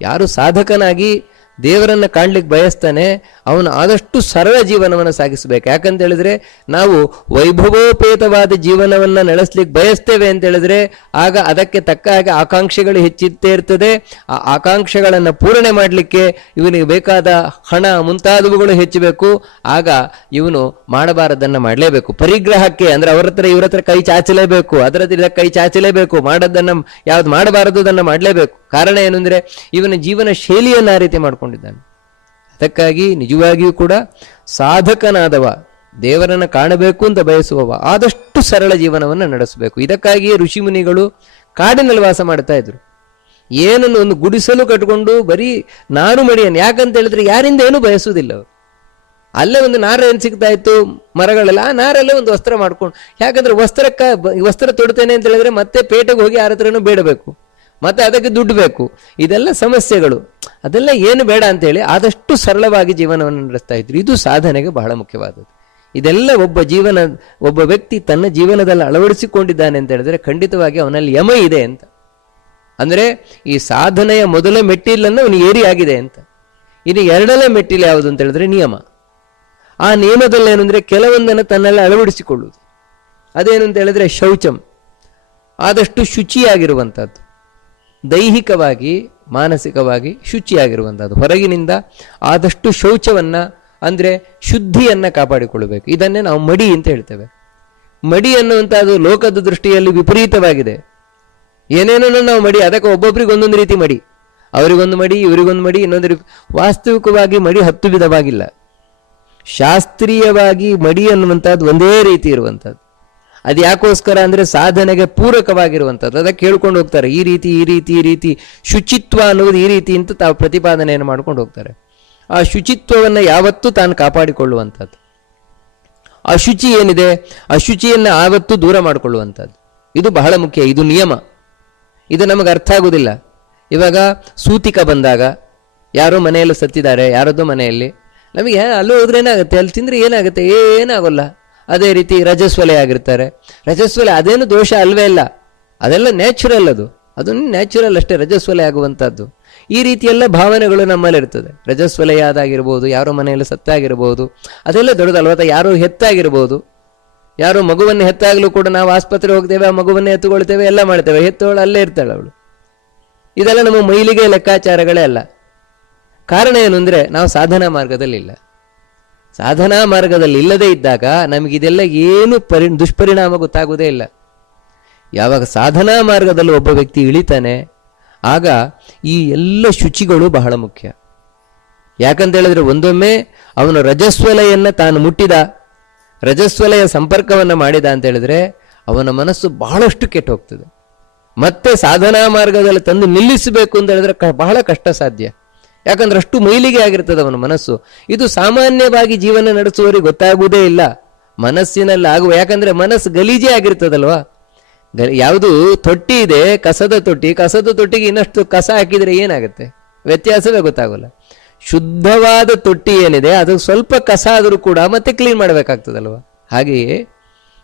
Speaker 1: ಯಾರು ಸಾಧಕನಾಗಿ ದೇವರನ್ನ ಕಾಣ್ಲಿಕ್ಕೆ ಬಯಸ್ತಾನೆ, ಅವನು ಆದಷ್ಟು ಸರಳ ಜೀವನವನ್ನು ಸಾಗಿಸಬೇಕು. ಯಾಕಂತ ಹೇಳಿದ್ರೆ, ನಾವು ವೈಭವೋಪೇತವಾದ ಜೀವನವನ್ನ ನಡೆಸ್ಲಿಕ್ಕೆ ಬಯಸ್ತೇವೆ ಅಂತ ಹೇಳಿದ್ರೆ, ಆಗ ಅದಕ್ಕೆ ತಕ್ಕ ಹಾಗೆ ಆಕಾಂಕ್ಷೆಗಳು ಹೆಚ್ಚಿತ್ತೇ ಇರ್ತದೆ. ಆ ಆಕಾಂಕ್ಷೆಗಳನ್ನು ಪೂರಣೆ ಮಾಡಲಿಕ್ಕೆ ಇವನಿಗೆ ಬೇಕಾದ ಹಣ ಮುಂತಾದವುಗಳು ಹೆಚ್ಚಬೇಕು. ಆಗ ಇವನು ಮಾಡಬಾರದನ್ನ ಮಾಡಲೇಬೇಕು. ಪರಿಗ್ರಹಕ್ಕೆ, ಅಂದ್ರೆ ಅವರ ಹತ್ರ ಇವ್ರ ಹತ್ರ ಕೈ ಚಾಚಲೇಬೇಕು ಅದರ ಹತ್ರ ಕೈ ಚಾಚಲೇಬೇಕು, ಮಾಡೋದನ್ನು ಯಾವ್ದು ಮಾಡಬಾರದು ಅದನ್ನು ಮಾಡಲೇಬೇಕು. ಕಾರಣ ಏನು ಅಂದ್ರೆ, ಇವನ ಜೀವನ ಶೈಲಿಯನ್ನ ಆ ರೀತಿ ಮಾಡ್ಕೊಂಡಿದ್ದಾನೆ. ಅದಕ್ಕಾಗಿ ನಿಜವಾಗಿಯೂ ಕೂಡ ಸಾಧಕನಾದವ, ದೇವರನ್ನ ಕಾಣಬೇಕು ಅಂತ ಬಯಸುವವ, ಆದಷ್ಟು ಸರಳ ಜೀವನವನ್ನು ನಡೆಸಬೇಕು. ಇದಕ್ಕಾಗಿಯೇ ಋಷಿ ಮುನಿಗಳು ಕಾಡಿನಲ್ಲಿ ವಾಸ ಮಾಡ್ತಾ ಇದ್ರು. ಏನನ್ನು ಒಂದು ಗುಡಿಸಲು ಕಟ್ಕೊಂಡು ಬರೀ ನಾನು ಮಡಿಯನ್ನು, ಯಾಕಂತ ಹೇಳಿದ್ರೆ ಯಾರಿಂದ ಏನು ಬಯಸುವುದಿಲ್ಲ ಅಲ್ಲೇ ಒಂದು ನಾರ ಏನು ಸಿಗ್ತಾ ಇತ್ತು, ಮರಗಳೆಲ್ಲ, ಆ ನಾರಲ್ಲೇ ಒಂದು ವಸ್ತ್ರ ಮಾಡ್ಕೊಂಡು, ಯಾಕಂದ್ರೆ ವಸ್ತ್ರಕ್ಕ ವಸ್ತ್ರ ತೊಡ್ತೇನೆ ಅಂತ ಹೇಳಿದ್ರೆ ಮತ್ತೆ ಪೇಟೆಗೆ ಹೋಗಿ ಯಾರ ಹತ್ರನೂ ಬೇಡಬೇಕು. ಮತ್ತೆ ಅದಕ್ಕೆ ದುಡ್ಡು ಬೇಕು. ಇದೆಲ್ಲ ಸಮಸ್ಯೆಗಳು. ಅದೆಲ್ಲ ಏನು ಬೇಡ ಅಂತೇಳಿ ಆದಷ್ಟು ಸರಳವಾಗಿ ಜೀವನವನ್ನು ನಡೆಸ್ತಾ ಇದ್ರು. ಇದು ಸಾಧನೆಗೆ ಬಹಳ ಮುಖ್ಯವಾದದ್ದು. ಇದೆಲ್ಲ ಒಬ್ಬ ಜೀವನ, ಒಬ್ಬ ವ್ಯಕ್ತಿ ತನ್ನ ಜೀವನದಲ್ಲಿ ಅಳವಡಿಸಿಕೊಂಡಿದ್ದಾನೆ ಅಂತ ಹೇಳಿದ್ರೆ ಖಂಡಿತವಾಗಿ ಅವನಲ್ಲಿ ಯಮ ಇದೆ ಅಂತ. ಅಂದ್ರೆ ಈ ಸಾಧನೆಯ ಮೊದಲ ಮೆಟ್ಟಿಲನ್ನು ಅವನು ಏರಿ ಆಗಿದೆ ಅಂತ. ಇನ್ನು ಎರಡನೇ ಮೆಟ್ಟಿಲು ಯಾವುದು ಅಂತ ಹೇಳಿದ್ರೆ ನಿಯಮ. ಆ ನಿಯಮದಲ್ಲಿ ಏನಂದ್ರೆ ಕೆಲವೊಂದನ್ನು ತನ್ನೆಲ್ಲ ಅಳವಡಿಸಿಕೊಳ್ಳುವುದು. ಅದೇನು ಅಂತ ಹೇಳಿದ್ರೆ ಶೌಚಂ. ಆದಷ್ಟು ಶುಚಿಯಾಗಿರುವಂಥದ್ದು. ದೈಹಿಕವಾಗಿ, ಮಾನಸಿಕವಾಗಿ ಶುಚಿಯಾಗಿರುವಂಥದ್ದು ಹೊರಗಿನಿಂದ ಆದಷ್ಟು ಶೌಚವನ್ನು, ಅಂದರೆ ಶುದ್ಧಿಯನ್ನು ಕಾಪಾಡಿಕೊಳ್ಳಬೇಕು. ಇದನ್ನೇ ನಾವು ಮಡಿ ಅಂತ ಹೇಳ್ತೇವೆ. ಮಡಿ ಅನ್ನುವಂಥದ್ದು ಲೋಕದ ದೃಷ್ಟಿಯಲ್ಲಿ ವಿಪರೀತವಾಗಿದೆ. ಏನೇನೋ ನಾವು ಮಡಿ, ಅದಕ್ಕೆ ಒಬ್ಬೊಬ್ರಿಗೆ ಒಂದೊಂದು ರೀತಿ ಮಡಿ. ಅವರಿಗೊಂದು ಮಡಿ, ಇವರಿಗೊಂದು ಮಡಿ, ಇನ್ನೊಂದು ವಾಸ್ತವಿಕವಾಗಿ ಮಡಿ ಹತ್ತು ವಿಧವಾಗಿಲ್ಲ. ಶಾಸ್ತ್ರೀಯವಾಗಿ ಮಡಿ ಅನ್ನುವಂಥದ್ದು ಒಂದೇ ರೀತಿ ಇರುವಂಥದ್ದು ಅದು ಯಾಕೋಸ್ಕರ ಅಂದ್ರೆ ಸಾಧನೆಗೆ ಪೂರಕವಾಗಿರುವಂಥದ್ದು ಅದಕ್ಕೆ ಕೇಳ್ಕೊಂಡು ಹೋಗ್ತಾರೆ, ಈ ರೀತಿ ಈ ರೀತಿ ಈ ರೀತಿ, ಶುಚಿತ್ವ ಅನ್ನೋದು ಈ ರೀತಿ ಅಂತ ತಾವು ಪ್ರತಿಪಾದನೆಯನ್ನು ಮಾಡ್ಕೊಂಡು ಹೋಗ್ತಾರೆ. ಆ ಶುಚಿತ್ವವನ್ನು ಯಾವತ್ತೂ ತಾನು ಕಾಪಾಡಿಕೊಳ್ಳುವಂಥದ್ದು ಅಶುಚಿ ಏನಿದೆ? ಅಶುಚಿಯನ್ನು ಆವತ್ತು ದೂರ ಮಾಡಿಕೊಳ್ಳುವಂಥದ್ದು ಇದು ಬಹಳ ಮುಖ್ಯ, ಇದು ನಿಯಮ. ಇದು ನಮಗೆ ಅರ್ಥ ಆಗೋದಿಲ್ಲ. ಇವಾಗ ಸೂತಿಕ ಬಂದಾಗ, ಯಾರೋ ಮನೆಯಲ್ಲಿ ಸತ್ತಿದ್ದಾರೆ, ಯಾರದ್ದೋ ಮನೆಯಲ್ಲಿ, ನಮಗೆ ಅಲ್ಲೋದ್ರೆ ಏನಾಗುತ್ತೆ? ಅಲ್ಲಿ ತಿಂದರೆ ಏನಾಗುತ್ತೆ? ಏನಾಗೋಲ್ಲ. ಅದೇ ರೀತಿ ರಜಸ್ವಲೆ ಆಗಿರ್ತಾರೆ. ರಜಸ್ವಲೆ ಅದೇನು ದೋಷ ಅಲ್ವೇ ಇಲ್ಲ. ಅದೆಲ್ಲ ನ್ಯಾಚುರಲ್ ಅದು. ಅದನ್ನು ನ್ಯಾಚುರಲ್ ಅಷ್ಟೇ ರಜಸ್ವಲೆ ಆಗುವಂಥದ್ದು. ಈ ರೀತಿಯೆಲ್ಲ ಭಾವನೆಗಳು ನಮ್ಮಲ್ಲಿ ಇರ್ತದೆ ರಜಸ್ವಲಯ ಆದಾಗಿರ್ಬೋದು ಯಾರೋ ಮನೆಯಲ್ಲಿ ಸತ್ತಾಗಿರ್ಬೋದು, ಅದೆಲ್ಲ ದೊಡ್ಡದಲ್ವ ಅಥವಾ ಯಾರೋ ಹೆತ್ತಾಗಿರ್ಬೋದು. ಯಾರೋ ಮಗುವನ್ನು ಹೆತ್ತಾಗಲೂ ಕೂಡ ನಾವು ಆಸ್ಪತ್ರೆ ಹೋಗ್ತೇವೆ, ಆ ಮಗುವನ್ನು ಎತ್ತುಕೊಳ್ತೇವೆ ಎಲ್ಲ ಮಾಡ್ತೇವೆ. ಹೆತ್ತವಳು ಅಲ್ಲೇ ಇರ್ತಾಳೆ ಅವಳು. ಇದೆಲ್ಲ ನಮ್ಮ ಮೈಲಿಗೆ ಲೆಕ್ಕಾಚಾರಗಳೇ ಅಲ್ಲ. ಕಾರಣ ಏನು ಅಂದರೆ ನಾವು ಸಾಧನಾ ಮಾರ್ಗದಲ್ಲಿ ಇಲ್ಲ ಸಾಧನಾ ಮಾರ್ಗದಲ್ಲಿ ಇಲ್ಲದೇ ಇದ್ದಾಗ ನಮಗಿದೆಲ್ಲ ಏನು ಪರಿ, ದುಷ್ಪರಿಣಾಮ ಗೊತ್ತಾಗುವುದೇ ಇಲ್ಲ. ಯಾವಾಗ ಸಾಧನಾ ಮಾರ್ಗದಲ್ಲಿ ಒಬ್ಬ ವ್ಯಕ್ತಿ ಇಳಿತಾನೆ, ಆಗ ಈ ಎಲ್ಲ ಶುಚಿಗಳು ಬಹಳ ಮುಖ್ಯ. ಯಾಕಂತ ಹೇಳಿದ್ರೆ ಒಂದೊಮ್ಮೆ ಅವನು ರಜಸ್ವಲೆಯನ್ನ ತಾನು ಮುಟ್ಟಿದ, ರಜಸ್ವಲೆಯ ಸಂಪರ್ಕವನ್ನು ಮಾಡಿದ ಅಂತ ಹೇಳಿದ್ರೆ ಅವನ ಮನಸ್ಸು ಬಹಳಷ್ಟು ಕೆಟ್ಟು ಹೋಗ್ತದೆ. ಮತ್ತೆ ಸಾಧನಾ ಮಾರ್ಗದಲ್ಲಿ ತಂದು ನಿಲ್ಲಿಸಬೇಕು ಅಂತ ಹೇಳಿದ್ರೆ ಬಹಳ ಕಷ್ಟ ಸಾಧ್ಯ. ಯಾಕಂದ್ರೆ ಅಷ್ಟು ಮೈಲಿಗೆ ಆಗಿರ್ತದೆ ಅವನ ಮನಸ್ಸು. ಇದು ಸಾಮಾನ್ಯವಾಗಿ ಜೀವನ ನಡೆಸುವವರಿಗೆ ಗೊತ್ತಾಗುವುದೇ ಇಲ್ಲ. ಮನಸ್ಸಿನಲ್ಲಿ ಆಗುವ, ಯಾಕಂದ್ರೆ ಮನಸ್ಸು ಗಲೀಜೆ ಆಗಿರ್ತದಲ್ವಾ? ಯಾವುದು ತೊಟ್ಟಿ ಇದೆ, ಕಸದ ತೊಟ್ಟಿ, ಕಸದ ತೊಟ್ಟಿಗೆ ಇನ್ನಷ್ಟು ಕಸ ಹಾಕಿದ್ರೆ ಏನಾಗುತ್ತೆ? ವ್ಯತ್ಯಾಸವೇ ಗೊತ್ತಾಗಲ್ಲ. ಶುದ್ಧವಾದ ತೊಟ್ಟಿ ಏನಿದೆ, ಅದು ಸ್ವಲ್ಪ ಕಸ ಆದರೂ ಕೂಡ ಮತ್ತೆ ಕ್ಲೀನ್ ಮಾಡಬೇಕಾಗ್ತದಲ್ವ? ಹಾಗೆಯೇ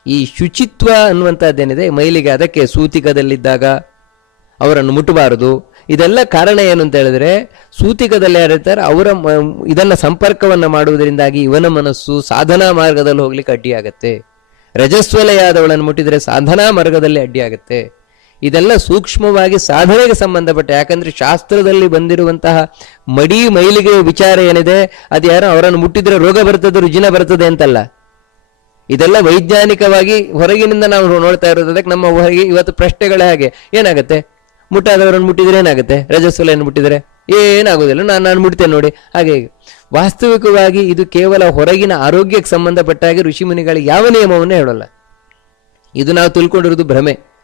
Speaker 1: ಈ ಶುಚಿತ್ವ ಅನ್ನುವಂಥದ್ದೇನಿದೆ, ಮೈಲಿಗೆ, ಅದಕ್ಕೆ ಸೂತಿಕದಲ್ಲಿದ್ದಾಗ ಅವರನ್ನು ಮುಟ್ಟಬಾರದು. ಇದೆಲ್ಲ ಕಾರಣ ಏನು ಅಂತ ಹೇಳಿದ್ರೆ, ಸೂತಿಕದಲ್ಲಿ ಯಾರಿರ್ತಾರೆ, ಅವರ ಇದನ್ನ ಸಂಪರ್ಕವನ್ನು ಮಾಡುವುದರಿಂದಾಗಿ ಇವನ ಮನಸ್ಸು ಸಾಧನಾ ಮಾರ್ಗದಲ್ಲಿ ಹೋಗ್ಲಿಕ್ಕೆ ಅಡ್ಡಿಯಾಗತ್ತೆ ರಜಸ್ವಲೆಯಾದವಳನ್ನು ಮುಟ್ಟಿದರೆ ಸಾಧನಾ ಮಾರ್ಗದಲ್ಲಿ ಅಡ್ಡಿಯಾಗತ್ತೆ ಇದೆಲ್ಲ ಸೂಕ್ಷ್ಮವಾಗಿ ಸಾಧನೆಗೆ ಸಂಬಂಧಪಟ್ಟ, ಯಾಕಂದ್ರೆ ಶಾಸ್ತ್ರದಲ್ಲಿ ಬಂದಿರುವಂತಹ ಮಡಿ ಮೈಲಿಗೆ ವಿಚಾರ ಏನಿದೆ ಅದು ಯಾರು ಅವರನ್ನು ಮುಟ್ಟಿದ್ರೆ ರೋಗ ಬರ್ತದೆ, ರುಜಿನ ಬರ್ತದೆ ಅಂತಲ್ಲ. ಇದೆಲ್ಲ ವೈಜ್ಞಾನಿಕವಾಗಿ ಹೊರಗಿನಿಂದ ನಾವು ನೋಡ್ತಾ ಇರೋದಕ್ಕೆ ನಮ್ಮ ಹೊರಗೆ ಇವತ್ತು ಪ್ರಶ್ನೆಗಳೇ ಹಾಗೆ. ಏನಾಗುತ್ತೆ? ಮುಟ್ಟಾದವರನ್ನು ಮುಟ್ಟಿದ್ರೆ ಏನಾಗುತ್ತೆ? ರಜಸ್ವಲೆಯನ್ನು ಮುಟ್ಟಿದರೆ? ಏನಾಗೋದಿಲ್ಲ ನಾನು ನಾನು ಮುಟ್ತೇನೆ ನೋಡಿ. ಹಾಗೆ. ವಾಸ್ತವಿಕವಾಗಿ ಇದು ಕೇವಲ ಹೊರಗಿನ ಆರೋಗ್ಯಕ್ಕೆ ಸಂಬಂಧಪಟ್ಟ ಹಾಗೆ ಋಷಿಮುನಿಗಳಿಗೆ ಯಾವ ನಿಯಮವನ್ನು ಹೇಳೋಲ್ಲ. ಇದು ನಾವು ತಿಳ್ಕೊಂಡಿರೋದು ಭ್ರಮೆ.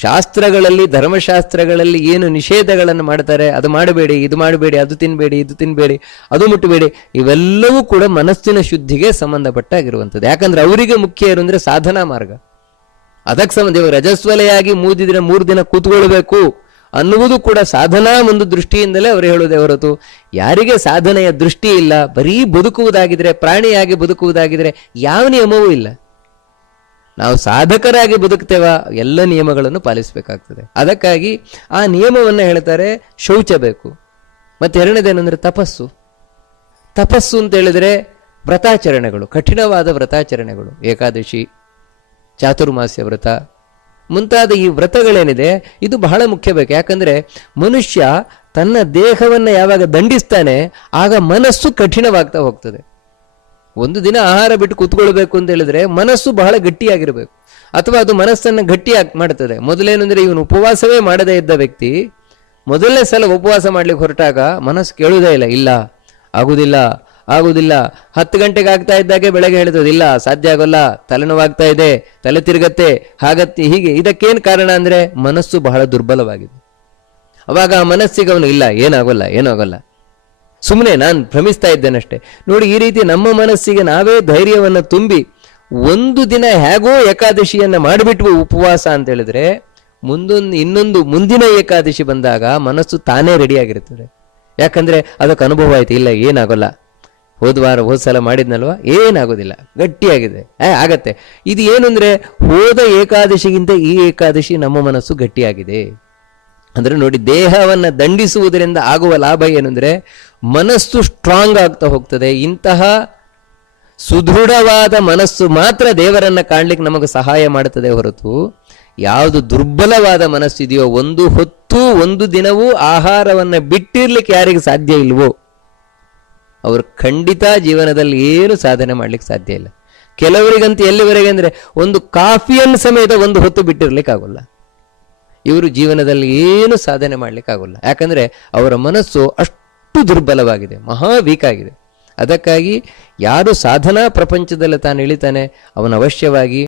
Speaker 1: ಶಾಸ್ತ್ರಗಳಲ್ಲಿ, ಧರ್ಮಶಾಸ್ತ್ರಗಳಲ್ಲಿ ಏನು ನಿಷೇಧಗಳನ್ನು ಮಾಡ್ತಾರೆ? ಅದು ಮಾಡಬೇಡಿ, ಇದು ಮಾಡಬೇಡಿ, ಅದು ತಿನ್ಬೇಡಿ, ಇದು ತಿನ್ಬೇಡಿ, ಅದು ಮುಟ್ಟಬೇಡಿ. ಇವೆಲ್ಲವೂ ಕೂಡ ಮನಸ್ಸಿನ ಶುದ್ಧಿಗೆ ಸಂಬಂಧಪಟ್ಟಾಗಿರುವಂಥದ್ದು ಯಾಕಂದ್ರೆ ಅವರಿಗೆ ಮುಖ್ಯ ಅಂದ್ರೆ ಸಾಧನಾ ಮಾರ್ಗ. ಅದಕ್ಕೆ ಸಂಬಂಧ ರಜಸ್ವಲೆಯಾಗಿ ಮೂದಿದ್ರೆ ಮೂರು ದಿನ ಕೂತ್ಕೊಳ್ಬೇಕು. ಅನ್ನುವುದು ಕೂಡ ಸಾಧನಾ ಒಂದು ದೃಷ್ಟಿಯಿಂದಲೇ ಅವರು ಹೇಳುವುದೇ ಹೊರತು. ಯಾರಿಗೆ ಸಾಧನೆಯ ದೃಷ್ಟಿ ಇಲ್ಲ, ಬರೀ ಬದುಕುವುದಾಗಿದ್ರೆ, ಪ್ರಾಣಿಯಾಗಿ ಬದುಕುವುದಾಗಿದ್ರೆ ಯಾವ ನಿಯಮವೂ ಇಲ್ಲ. ನಾವು ಸಾಧಕರಾಗಿ ಬದುಕ್ತೇವ, ಎಲ್ಲ ನಿಯಮಗಳನ್ನು ಪಾಲಿಸಬೇಕಾಗ್ತದೆ. ಅದಕ್ಕಾಗಿ ಆ ನಿಯಮವನ್ನು ಹೇಳ್ತಾರೆ, ಶೌಚ ಬೇಕು. ಮತ್ತೆ ಎರಡನೇದೇನೆಂದ್ರೆ ತಪಸ್ಸು. ತಪಸ್ಸು ಅಂತ ಹೇಳಿದ್ರೆ ವ್ರತಾಚರಣೆಗಳು, ಕಠಿಣವಾದ ವ್ರತಾಚರಣೆಗಳು. ಏಕಾದಶಿ, ಚಾತುರ್ಮಾಸ್ಯ ವ್ರತ ಮುಂತಾದ ಈ ವ್ರತಗಳೇನಿದೆ, ಇದು ಬಹಳ ಮುಖ್ಯ ಬೇಕು. ಯಾಕಂದ್ರೆ ಮನುಷ್ಯ ತನ್ನ ದೇಹವನ್ನು ಯಾವಾಗ ದಂಡಿಸ್ತಾನೆ, ಆಗ ಮನಸ್ಸು ಕಠಿಣವಾಗ್ತಾ ಹೋಗ್ತದೆ. ಒಂದು ದಿನ ಆಹಾರ ಬಿಟ್ಟು ಕೂತ್ಕೊಳ್ಬೇಕು ಅಂತ ಹೇಳಿದ್ರೆ ಮನಸ್ಸು ಬಹಳ ಗಟ್ಟಿಯಾಗಿರಬೇಕು. ಅಥವಾ ಅದು ಮನಸ್ಸನ್ನು ಗಟ್ಟಿಯಾಗಿ ಮಾಡ್ತದೆ. ಮೊದಲೇನೆಂದರೆ ಇವನು ಉಪವಾಸವೇ ಮಾಡದೇ ಇದ್ದ ವ್ಯಕ್ತಿ, ಮೊದಲನೇ ಸಲ ಉಪವಾಸ ಮಾಡ್ಲಿಕ್ಕೆ ಹೊರಟಾಗ ಮನಸ್ಸು ಕೇಳುವುದೇ ಇಲ್ಲ. ಇಲ್ಲ, ಆಗುದಿಲ್ಲ. ಆಗುದಿಲ್ಲ ಹತ್ತು ಗಂಟೆಗೆ ಆಗ್ತಾ ಇದ್ದಾಗೆ ಬೆಳಗ್ಗೆ ಹೇಳ್ತದೆ ಸಾಧ್ಯ ಆಗೋಲ್ಲ ತಲೆನೋವಾಗ್ತಾ ಇದೆ, ತಲೆ ತಿರುಗತ್ತೆ, ಹಾಗತ್ತೆ, ಹೀಗೆ. ಇದಕ್ಕೇನು ಕಾರಣ ಅಂದ್ರೆ ಮನಸ್ಸು ಬಹಳ ದುರ್ಬಲವಾಗಿದೆ. ಅವಾಗ ಆ ಮನಸ್ಸಿಗೆ ಅವನು, ಇಲ್ಲ, ಏನಾಗೋಲ್ಲ ಏನಾಗೋಲ್ಲ. ಸುಮ್ಮನೆ ನಾನು ಭ್ರಮಿಸ್ತಾ ಇದ್ದೇನಷ್ಟೆ. ನೋಡಿ, ಈ ರೀತಿ ನಮ್ಮ ಮನಸ್ಸಿಗೆ ನಾವೇ ಧೈರ್ಯವನ್ನು ತುಂಬಿ ಒಂದು ದಿನ ಹೇಗೋ ಏಕಾದಶಿಯನ್ನ ಮಾಡಿಬಿಟ್ವು ಉಪವಾಸ ಅಂತ ಹೇಳಿದ್ರೆ, ಮುಂದೊಂದು, ಇನ್ನೊಂದು ಮುಂದಿನ ಏಕಾದಶಿ ಬಂದಾಗ ಮನಸ್ಸು ತಾನೇ ರೆಡಿಯಾಗಿರ್ತದೆ ಯಾಕಂದ್ರೆ ಅದಕ್ಕೆ ಅನುಭವ ಆಯ್ತು, ಇಲ್ಲ, ಏನಾಗೋಲ್ಲ. ಹೋದ ವಾರ, ಹೋದ ಸಲ ಮಾಡಿದ್ನಲ್ವಾ? ಏನಾಗೋದಿಲ್ಲ. ಗಟ್ಟಿಯಾಗಿದೆ. ಆಗತ್ತೆ. ಇದು ಏನು ಹೋದ ಏಕಾದಶಿಗಿಂತ ಈ ಏಕಾದಶಿ ನಮ್ಮ ಮನಸ್ಸು ಗಟ್ಟಿಯಾಗಿದೆ. ಅಂದ್ರೆ ನೋಡಿ, ದೇಹವನ್ನು ದಂಡಿಸುವುದರಿಂದ ಆಗುವ ಲಾಭ ಏನಂದ್ರೆ, ಮನಸ್ಸು ಸ್ಟ್ರಾಂಗ್ ಆಗ್ತಾ ಹೋಗ್ತದೆ. ಇಂತಹ ಸುದೃಢವಾದ ಮನಸ್ಸು ಮಾತ್ರ ದೇವರನ್ನ ಕಾಣ್ಲಿಕ್ಕೆ ನಮಗೆ ಸಹಾಯ ಮಾಡುತ್ತದೆ ಹೊರತು, ಯಾವುದು ದುರ್ಬಲವಾದ ಮನಸ್ಸಿದೆಯೋ, ಒಂದು ಹೊತ್ತು, ಒಂದು ದಿನವೂ ಆಹಾರವನ್ನು ಬಿಟ್ಟಿರ್ಲಿಕ್ಕೆ ಯಾರಿಗೆ ಸಾಧ್ಯ ಇಲ್ವೋ ಅವರು ಖಂಡಿತ ಜೀವನದಲ್ಲಿ ಏನು ಸಾಧನೆ ಮಾಡ್ಲಿಕ್ಕೆ ಸಾಧ್ಯ ಇಲ್ಲ. ಕೆಲವರಿಗಂತೂ ಎಲ್ಲಿವರೆಗೆ ಅಂದರೆ ಒಂದು ಕಾಫಿಯನ್ನು ಸಮೇತ ಒಂದು ಹೊತ್ತು ಬಿಟ್ಟಿರ್ಲಿಕ್ಕೆ ಆಗೋಲ್ಲ ಇವರು ಜೀವನದಲ್ಲಿ ಏನು ಸಾಧನೆ ಮಾಡ್ಲಿಕ್ಕೆ ಆಗೋಲ್ಲ ಯಾಕಂದ್ರೆ ಅವರ ಮನಸ್ಸು ಅಷ್ಟು ದುರ್ಬಲವಾಗಿದೆ, ಮಹಾ ವೀಕ್ ಆಗಿದೆ. ಅದಕ್ಕಾಗಿ ಯಾರು ಸಾಧನಾ ಪ್ರಪಂಚದಲ್ಲಿ ತಾನು ಇಳಿತಾನೆ, ಅವನು ಅವಶ್ಯವಾಗಿ